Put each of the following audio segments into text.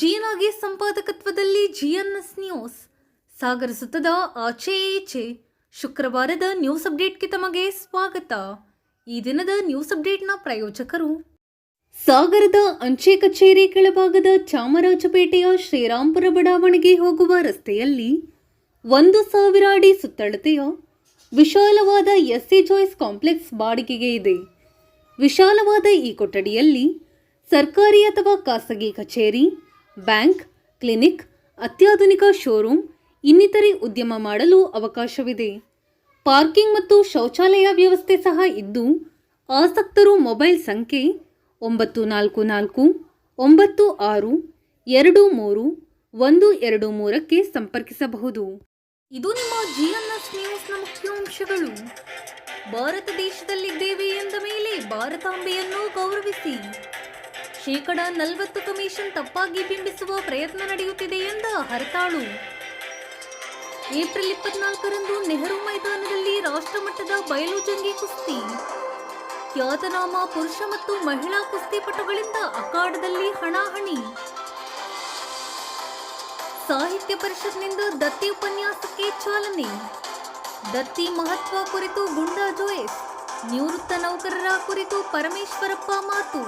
ಜಿಎನ್ಆರ್ಗೆ ಸಂಪಾದಕತ್ವದಲ್ಲಿ ಜಿಎನ್ಎಸ್ news ಸಾಗರ ಸುತ್ತದ ಆಚೆ ಈಚೆ ಶುಕ್ರವಾರದ ನ್ಯೂಸ್ ಅಪ್ಡೇಟ್ಗೆ ತಮಗೆ ಸ್ವಾಗತ. ಈ ದಿನದ ನ್ಯೂಸ್ ಅಪ್ಡೇಟ್ನ ಪ್ರಾಯೋಜಕರು ಸಾಗರದ ಅಂಚೆ ಕಚೇರಿ ಕೆಳಭಾಗದ ಚಾಮರಾಜಪೇಟೆಯ ಶ್ರೀರಾಂಪುರ ಬಡಾವಣೆಗೆ ಹೋಗುವ ರಸ್ತೆಯಲ್ಲಿ 1,000 ಅಡಿ ಸುತ್ತಳತೆಯ ವಿಶಾಲವಾದ ಎಸ್ಸಿ ಜಾಯ್ಸ್ ಕಾಂಪ್ಲೆಕ್ಸ್ ಬಾಡಿಗೆಗೆ ಇದೆ. ವಿಶಾಲವಾದ ಈ ಕೊಠಡಿಯಲ್ಲಿ ಸರ್ಕಾರಿ ಅಥವಾ ಖಾಸಗಿ ಕಚೇರಿ, ಬ್ಯಾಂಕ್, ಕ್ಲಿನಿಕ್, ಅತ್ಯಾಧುನಿಕ ಶೋರೂಮ್ ಇನ್ನಿತರೆ ಉದ್ಯಮ ಮಾಡಲು ಅವಕಾಶವಿದೆ. ಪಾರ್ಕಿಂಗ್ ಮತ್ತು ಶೌಚಾಲಯ ವ್ಯವಸ್ಥೆ ಸಹ ಇದ್ದು, ಆಸಕ್ತರು ಮೊಬೈಲ್ ಸಂಖ್ಯೆ 9446232123ಕ್ಕೆ ಸಂಪರ್ಕಿಸಬಹುದು. ಇದು ನಿಮ್ಮ ಜಿಎನ್ಎಸ್ ನ್ಯೂಸ್ನ ಮುಖ್ಯಾಂಶಗಳು. ಭಾರತ ದೇಶದಲ್ಲಿದ್ದೇವೆ ಎಂದ ಮೇಲೆ ಭಾರತಾಂಬೆಯನ್ನು ಗೌರವಿಸಿ. 40% ಕಮಿಷನ್ ತಪ್ಪಾಗಿ ಬಿಂಬಿಸುವ ಪ್ರಯತ್ನ ನಡೆಯುತ್ತಿದೆ ಎಂದ ಹರತಾಳು. ಏಪ್ರಿಲ್ 24ರಂದು ನೆಹರು ಮೈದಾನದಲ್ಲಿ ರಾಷ್ಟ್ರಮಟ್ಟದ ಬಯಲು ಜಂಗಿ ಕುಸ್ತಿ. ಖ್ಯಾತನಾಮ ಪುರುಷ ಮತ್ತು ಮಹಿಳಾ ಕುಸ್ತಿಪಟುಗಳಿಂದ ಅಖಾಡದಲ್ಲಿ ಹಣಾಹಣಿ. ಸಾಹಿತ್ಯ ಪರಿಷತ್ನಿಂದ ದತ್ತಿ ಉಪನ್ಯಾಸಕ್ಕೆ ಚಾಲನೆ. ದತ್ತಿ ಮಹತ್ವ ಕುರಿತು ಗುಂಡಾ ಜೋಯಸ್, ನಿವೃತ್ತ ನೌಕರರ ಕುರಿತು ಪರಮೇಶ್ವರಪ್ಪ ಮಾತು.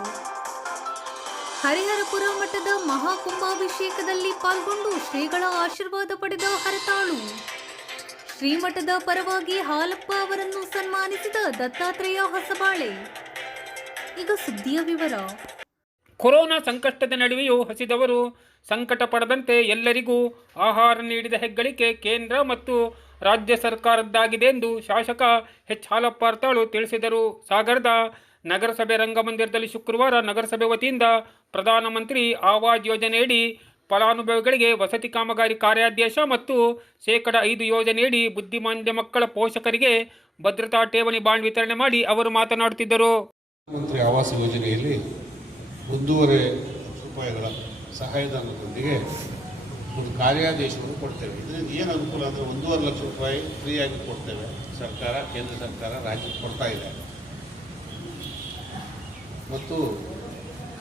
ಹರಿಹರಪುರ ಮಠದ ಮಹಾಕುಂಭಾಭಿಷೇಕದಲ್ಲಿ ಪಾಲ್ಗೊಂಡು ಶ್ರೀಗಳ ಆಶೀರ್ವಾದ ಪಡೆದ ಹರತಾಳು. ಶ್ರೀಮಠದ ಪರವಾಗಿ ಹಾಲಪ್ಪ ಅವರನ್ನು ಸನ್ಮಾನಿಸಿದ ದತ್ತಾತ್ರೇಯ ಹೊಸಬಾಳೆ. ಈಗ ಸುದ್ದಿಯ ವಿವರ. ಕೊರೋನಾ ಸಂಕಷ್ಟದ ನಡುವೆಯೂ ಹಸಿದವರು ಸಂಕಟ ಪಡದಂತೆ ಎಲ್ಲರಿಗೂ ಆಹಾರ ನೀಡಿದ ಹೆಗ್ಗಳಿಕೆ ಕೇಂದ್ರ ಮತ್ತು ರಾಜ್ಯ ಸರ್ಕಾರದ್ದಾಗಿದೆ ಎಂದು ಶಾಸಕ ಎಚ್ ಹಾಲಪ್ಪ ಹರತಾಳು ತಿಳಿಸಿದರು. ಸಾಗರದ ನಗರಸಭೆ ರಂಗಮಂದಿರದಲ್ಲಿ ಶುಕ್ರವಾರ ನಗರಸಭೆ ವತಿಯಿಂದ ಪ್ರಧಾನಮಂತ್ರಿ ಆವಾಸ್ ಯೋಜನೆಯಡಿ ಫಲಾನುಭವಿಗಳಿಗೆ ವಸತಿ ಕಾಮಗಾರಿ ಕಾರ್ಯಾದೇಶ ಮತ್ತು ಶೇಕಡ 5 ಯೋಜನೆಯಡಿ ಬುದ್ಧಿಮಾಂದ್ಯ ಮಕ್ಕಳ ಪೋಷಕರಿಗೆ ಭದ್ರತಾ ಠೇವಣಿ ಬಾಂಡ್ ವಿತರಣೆ ಮಾಡಿ ಅವರು ಮಾತನಾಡುತ್ತಿದ್ದರು. ಪ್ರಧಾನಮಂತ್ರಿ ಆವಾಸ್ ಯೋಜನೆಯಲ್ಲಿ 1,500 ರೂಪಾಯಿಗಳ ಸಹಾಯಧನದೊಂದಿಗೆ ಒಂದು ಕಾರ್ಯಾದೇಶವನ್ನು ಕೊಡ್ತೇವೆ. ಇದರಿಂದ ಏನು ಅನುಕೂಲ ಅಂದರೆ 1,500 ಲಕ್ಷ ರೂಪಾಯಿ ಫ್ರೀಯಾಗಿ ಕೊಡ್ತೇವೆ. ಸರ್ಕಾರ, ಕೇಂದ್ರ ಸರ್ಕಾರ ರಾಜ್ಯಕ್ಕೆ ಕೊಡ್ತಾ ಇದೆ ಮತ್ತು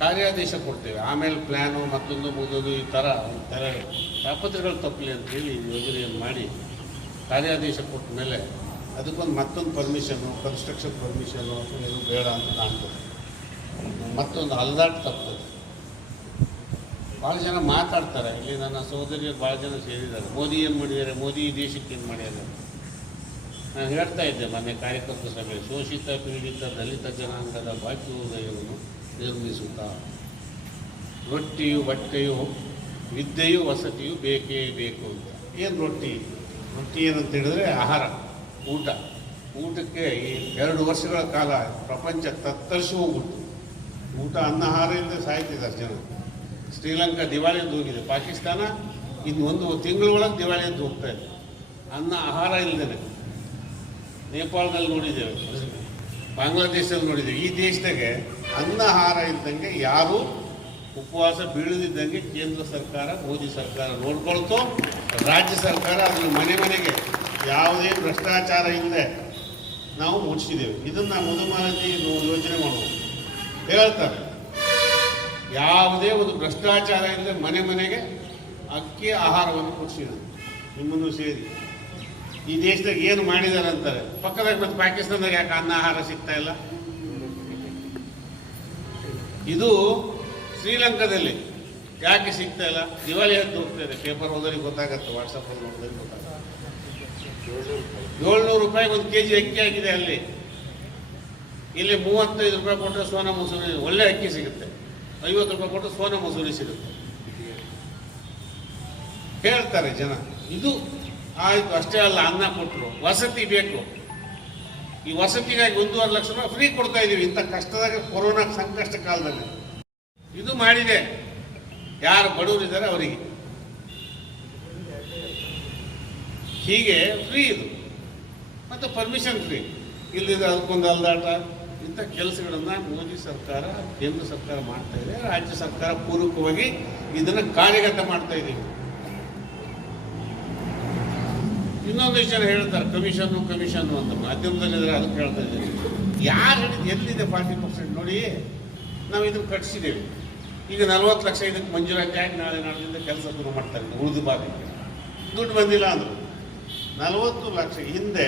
ಕಾರ್ಯಾದೇಶ ಕೊಡ್ತೇವೆ. ಆಮೇಲೆ ಪ್ಲ್ಯಾನು ಮತ್ತೊಂದು ಮುಗಿದೋದು ಈ ಥರ ತಾಪತ್ರಗಳು ತಪ್ಪಲಿ ಅಂತೇಳಿ ಯೋಜನೆಯನ್ನು ಮಾಡಿ ಕಾರ್ಯಾದೇಶ ಕೊಟ್ಟ ಮೇಲೆ ಅದಕ್ಕೊಂದು ಮತ್ತೊಂದು ಪರ್ಮಿಷನ್ನು, ಕನ್ಸ್ಟ್ರಕ್ಷನ್ ಪರ್ಮಿಷನ್ನು ಏನು ಬೇಡ ಅಂತ ಕಾಣ್ತದೆ. ಮತ್ತೊಂದು ಅಲ್ದಾಟ ತಪ್ಪದೆ. ಭಾಳ ಜನ ಮಾತಾಡ್ತಾರೆ. ಇಲ್ಲಿ ನನ್ನ ಸಹೋದರಿಯರು ಭಾಳ ಜನ ಸೇರಿದ್ದಾರೆ. ಮೋದಿ ಏನು ಮಾಡಿದ್ದಾರೆ, ಮೋದಿ ಈ ದೇಶಕ್ಕೆ ಏನು ಮಾಡಿದ್ದಾರೆ. ನಾನು ಹೇಳ್ತಾ ಇದ್ದೆ ಮೊನ್ನೆ ಕಾರ್ಯಕರ್ತ ಸಭೆ, ಶೋಷಿತ ಪೀಡಿತ ದಲಿತ ಜನಾಂಗದ ಭಾಗ್ಯೋದಯವನ್ನು ನಿರ್ಮಿಸುತ್ತಾ ರೊಟ್ಟಿಯು ಬಟ್ಟೆಯು ವಿದ್ಯೆಯು ವಸತಿಯು ಬೇಕೇ ಬೇಕು ಅಂತ. ಏನು ರೊಟ್ಟಿ ಏನಂತ ಹೇಳಿದ್ರೆ ಆಹಾರ, ಊಟಕ್ಕೆ ಈ 2 ವರ್ಷಗಳ ಕಾಲ ಪ್ರಪಂಚ ತತ್ತರಿಸಿ ಹೋಗ್ಬಿಟ್ಟು ಊಟ ಅನ್ನ ಆಹಾರ ಇಲ್ಲದೆ ಸಾಯ್ತಿದ್ದಾರೆ ಜನ. ಶ್ರೀಲಂಕಾ ದಿವಾಳಿಯದ್ದು ಹೋಗಿದೆ, ಪಾಕಿಸ್ತಾನ ಇನ್ನು 1 ತಿಂಗಳೊಳಗೆ ದಿವಾಳಿಯದ್ದು ಹೋಗ್ತಾ ಇದೆ ಅನ್ನ ಆಹಾರ ಇಲ್ಲದೇ. ನೇಪಾಳದಲ್ಲಿ ನೋಡಿದ್ದೇವೆ, ಬಾಂಗ್ಲಾದೇಶದಲ್ಲಿ ನೋಡಿದ್ದೇವೆ. ಈ ದೇಶದಾಗೆ ಅನ್ನ ಆಹಾರ ಇದ್ದಂಗೆ ಯಾರೂ ಉಪವಾಸ ಬೀಳದಿದ್ದಂಗೆ ಕೇಂದ್ರ ಸರ್ಕಾರ, ಮೋದಿ ಸರ್ಕಾರ ನೋಡ್ಕೊಳ್ತೋ, ರಾಜ್ಯ ಸರ್ಕಾರ ಅದನ್ನು ಮನೆಗೆ ಯಾವುದೇ ಭ್ರಷ್ಟಾಚಾರ ಇಲ್ಲದೆ ನಾವು ಮುಗಿಸಿದ್ದೇವೆ. ಇದನ್ನು ಮೊದಮಾನತಿ ಯೋಜನೆ ಮಾಡುವುದು ಹೇಳ್ತಾರೆ. ಯಾವುದೇ ಒಂದು ಭ್ರಷ್ಟಾಚಾರ ಇಲ್ಲದೆ ಮನೆಗೆ ಅಕ್ಕಿ ಆಹಾರವನ್ನು ಕೊಡಿಸಿದ್ರು. ನಿಮ್ಮನ್ನು ಸೇರಿ ಈ ದೇಶದಾಗ ಏನು ಮಾಡಿದ್ದಾರೆ ಅಂತಾರೆ. ಪಕ್ಕದಾಗ ಮತ್ತು ಪಾಕಿಸ್ತಾನದಾಗ ಯಾಕೆ ಅನ್ನ ಆಹಾರ ಸಿಗ್ತಾ ಇಲ್ಲ? ಇದು ಶ್ರೀಲಂಕಾದಲ್ಲಿ ಯಾಕೆ ಸಿಗ್ತಾ ಇಲ್ಲ? ದಿವಾಳಿ ಹತ್ತು ಹೋಗ್ತಾ ಇದೆ. ಪೇಪರ್ ಓದೋರಿಗೆ ಗೊತ್ತಾಗತ್ತೆ, ವಾಟ್ಸಪ್ಪಲ್ಲಿ ನೋಡಿದ್ರೆ ಗೊತ್ತಾಗುತ್ತೆ. 700 ರೂಪಾಯಿ 1 kg ಅಕ್ಕಿ ಆಗಿದೆ ಅಲ್ಲಿ. ಇಲ್ಲಿ 35 ರೂಪಾಯಿ ಕೊಟ್ಟರೆ ಸೋನಾ ಮಸೂರಿ ಒಳ್ಳೆ ಅಕ್ಕಿ ಸಿಗುತ್ತೆ. 50 ರೂಪಾಯಿ ಕೊಟ್ಟರೆ ಸೋನಾ ಮಸೂರಿ ಸಿಗುತ್ತೆ. ಹೇಳ್ತಾರೆ ಜನ. ಇದು ಆಯಿತು, ಅಷ್ಟೇ ಅಲ್ಲ, ಅನ್ನ ಕೊಟ್ಟರು, ವಸತಿ ಬೇಕು. ಈ ವಸತಿಗಾಗಿ 1,500 ಲಕ್ಷ ರೂಪಾಯಿ ಫ್ರೀ ಕೊಡ್ತಾ ಇದ್ದೀವಿ ಇಂಥ ಕಷ್ಟದಾಗ, ಕೊರೋನಾ ಸಂಕಷ್ಟ ಕಾಲದಲ್ಲಿ. ಇದು ಮಾಡಿದೆ ಯಾರು ಬಡವರಿದ್ದಾರೆ ಅವರಿಗೆ. ಹೀಗೆ ಫ್ರೀ ಇದು ಮತ್ತು ಪರ್ಮಿಷನ್ ಫ್ರೀ ಇಲ್ಲದಿದ್ದರೆ ಅದಕ್ಕೊಂದು ಅಲ್ದಾಟ. ಇಂಥ ಕೆಲಸಗಳನ್ನು ಮೋದಿ ಸರ್ಕಾರ, ಕೇಂದ್ರ ಸರ್ಕಾರ ಮಾಡ್ತಾ ಇದೆ. ರಾಜ್ಯ ಸರ್ಕಾರ ಪೂರ್ವಕವಾಗಿ ಇದನ್ನು ಕಾರ್ಯಗತ ಮಾಡ್ತಾ ಇದ್ದೀವಿ. ಇನ್ನೊಂದಿಷ್ಟು ಜನ ಹೇಳ್ತಾರೆ ಕಮಿಷನ್ನು ಅಂತ ಮಾಧ್ಯಮದಲ್ಲಿದ್ರೆ ಅದಕ್ಕೆ ಹೇಳ್ತಾ ಇದ್ದೀನಿ. ಯಾರು ಎಲ್ಲಿದೆ 40% ನೋಡಿ. ನಾವು ಇದನ್ನು ಕಟ್ಟಿಸಿದ್ದೇವೆ. ಈಗ 40 ಲಕ್ಷ ಇದಕ್ಕೆ ಮಂಜೂರಾತಿ ಆಗಿ ನಾಳೆ ನಾಡಿನಿಂದ ಕೆಲಸ ಶುರು ಮಾಡ್ತಾರೆ. ಉಳಿದು ಭಾಗಕ್ಕೆ ದುಡ್ಡು ಬಂದಿಲ್ಲ ಅಂದರು. 40 ಲಕ್ಷ ಹಿಂದೆ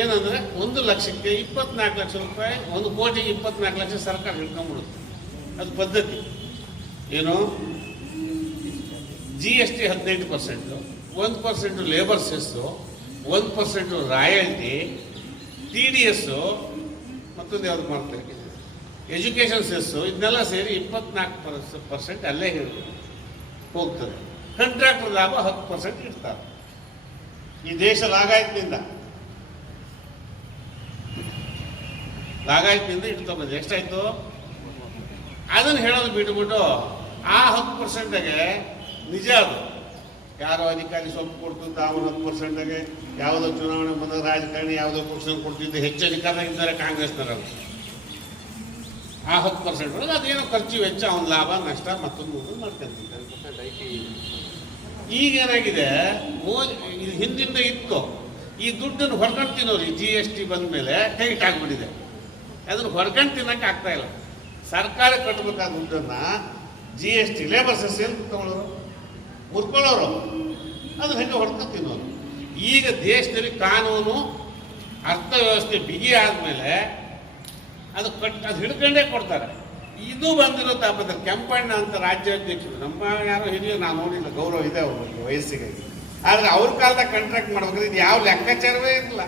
ಏನಂದರೆ 1 ಲಕ್ಷಕ್ಕೆ 24 ಲಕ್ಷ ರೂಪಾಯಿ, 1 ಕೋಟಿಗೆ 24 ಲಕ್ಷ ಸರ್ಕಾರ ಹಿಡ್ಕೊಂಡ್ಬಿಡುತ್ತೆ. ಅದು ಪದ್ಧತಿ. ಏನು GST 15%, 1% labour cess, 1% royalty, TDS, ಮತ್ತೊಂದು ಯಾವುದು ಮಾಡ್ತಾರೆ ಎಜುಕೇಷನ್ ಸೆಸ್ಸು, ಇದನ್ನೆಲ್ಲ ಸೇರಿ 24% ಅಲ್ಲೇ ಹೋಗ್ತದೆ. ಕಾಂಟ್ರಾಕ್ಟರ್ ಲಾಭ 10% ಇರ್ತಾರೆ. ಈ ದೇಶ ಲಾಗಾಯತ್ನಿಂದ ಇಡ್ತಾ ಬಂದ್ರೆ ಎಷ್ಟಾಯ್ತು ಅದನ್ನು ಹೇಳೋದು ಬಿಟ್ಬಿಟ್ಟು ಆ 10%ಗೆ ನಿಜ ಅದು ಯಾರೋ ಅಧಿಕಾರಿ ಸ್ವಲ್ಪ ಕೊಡ್ತಿದ್ದ ಅವನು 10%ಗೆ ಯಾವುದೋ ಚುನಾವಣೆ ಬಂದ ರಾಜಕಾರಣಿ ಯಾವುದೋ ಪಕ್ಷ ಕೊಡ್ತಿದ್ದ ಹೆಚ್ಚು ಅಧಿಕಾರ ಇದ್ದಾರೆ ಕಾಂಗ್ರೆಸ್ನವರು. ಆ 10% ಒಳಗೆ ಅದೇನೋ ಖರ್ಚು ವೆಚ್ಚ ಅವನ ಲಾಭ ನಷ್ಟ ಮತ್ತೊಂದು ಮಾಡ್ಕೊಂತಿದ್ದಾರೆ. ಈಗೇನಾಗಿದೆ ಇದು ಹಿಂದಿಂದ ಇತ್ತು. ಈ ದುಡ್ಡನ್ನು ಹೊರ್ಕೊಂಡು ತಿನ್ನೋರು ಈ GST ಬಂದ ಮೇಲೆ ಟೈಟ್ ಆಗಿಬಿಟ್ಟಿದೆ. ಅದನ್ನು ಹೊರ್ಕೊಂಡು ತಿನ್ನೋಕ್ಕೆ ಆಗ್ತಾ ಇಲ್ಲ. ಸರ್ಕಾರ ಕಟ್ಟಬೇಕಾದ ದುಡ್ಡನ್ನು GST ಲೇಬರ್ ಸೆಸ್ ಎಲ್ಲಿ ತಗೊಳ್ಳೋರು ಮುರ್ಕೊಳ್ಳೋರು ಅದನ್ನು ಹೆಂಗೆ ಹೊಡ್ಕೊಂಡು ತಿನ್ನೋರು. ಈಗ ದೇಶದಲ್ಲಿ ಕಾನೂನು ಅರ್ಥವ್ಯವಸ್ಥೆ ಬಿಗಿ ಆದಮೇಲೆ ಅದು ಹಿಡ್ಕೊಂಡೇ ಕೊಡ್ತಾರೆ. ಇದು ಬಂದಿರೋ ತಾಪತ್ರ ಕೆಂಪಣ್ಣ ಅಂತ ರಾಜ್ಯಾಧ್ಯಕ್ಷರು ನಮ್ಮ ಯಾರೋ ಹಿರಿಯರು ನಾವು ನೋಡಿಲ್ಲ, ಗೌರವ ಇದೆ ಅವ್ರಿಗೆ ವಯಸ್ಸಿಗೆ. ಆದರೆ ಅವ್ರ ಕಾಲದಾಗ ಕಾಂಟ್ರಾಕ್ಟ್ ಮಾಡ್ಬೇಕಾದ್ರೆ ಇದು ಯಾವ ಲೆಕ್ಕಾಚಾರವೇ ಇರಲಿಲ್ಲ.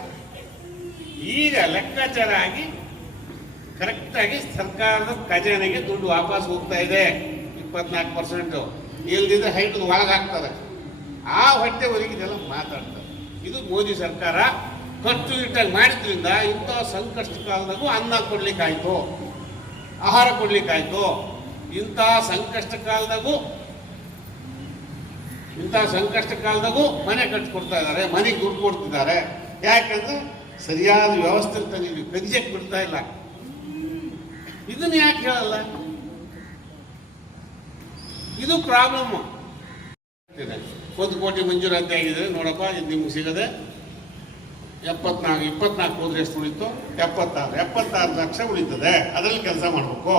ಈಗ ಲೆಕ್ಕಾಚಾರ ಆಗಿ ಕರೆಕ್ಟಾಗಿ ಸರ್ಕಾರದ ಖಜಾನೆಗೆ ದುಡ್ಡು ವಾಪಸ್ ಹೋಗ್ತಾ ಇದೆ. 24% ಇಲ್ದಿದ್ರೆ ಹೈಟ್ ಒಳಗೆ ಹಾಕ್ತಾರೆ. ಆ ಹೊಟ್ಟೆ ಒದಗಿದೆಲ್ಲ ಮಾತಾಡ್ತಾರೆ. ಇದು ಮೋದಿ ಸರ್ಕಾರ ಕಟ್ಟುನಿಟ್ಟಾಗಿ ಮಾಡಿದ್ರಿಂದ ಇಂಥ ಸಂಕಷ್ಟ ಕಾಲದಾಗೂ ಅನ್ನ ಕೊಡ್ಲಿಕ್ಕಾಯ್ತು, ಆಹಾರ ಕೊಡ್ಲಿಕ್ಕಾಯ್ತು. ಇಂಥ ಸಂಕಷ್ಟ ಕಾಲದಾಗೂ ಮನೆ ಕಟ್ಟಿಕೊಡ್ತಾ ಇದ್ದಾರೆ, ಮನೆಗೆ ದುಡ್ಡು ಕೊಡ್ತಿದ್ದಾರೆ. ಯಾಕಂದ್ರೆ ಸರಿಯಾದ ವ್ಯವಸ್ಥೆ ತಂದಿದ್ದೀವಿ, ಕದಿಯಕ್ಕೆ ಬಿಡ್ತಾ ಇಲ್ಲ. ಇದನ್ನು ಯಾಕೆ ಹೇಳಲ್ಲ? ಇದು ಪ್ರಾಬ್ಲಮ್. 1 ಕೋಟಿ ಮಂಜೂರಾತಿ ಆಗಿದೆ ನೋಡಪ್ಪ, ಇದು ನಿಮ್ಗೆ ಸಿಗದೆ 24 ಹೋದ್ರೆ ಎಷ್ಟು ಉಳಿತು? 76 ಲಕ್ಷ ಉಳಿತದೆ. ಅದರಲ್ಲಿ ಕೆಲಸ ಮಾಡಬೇಕು.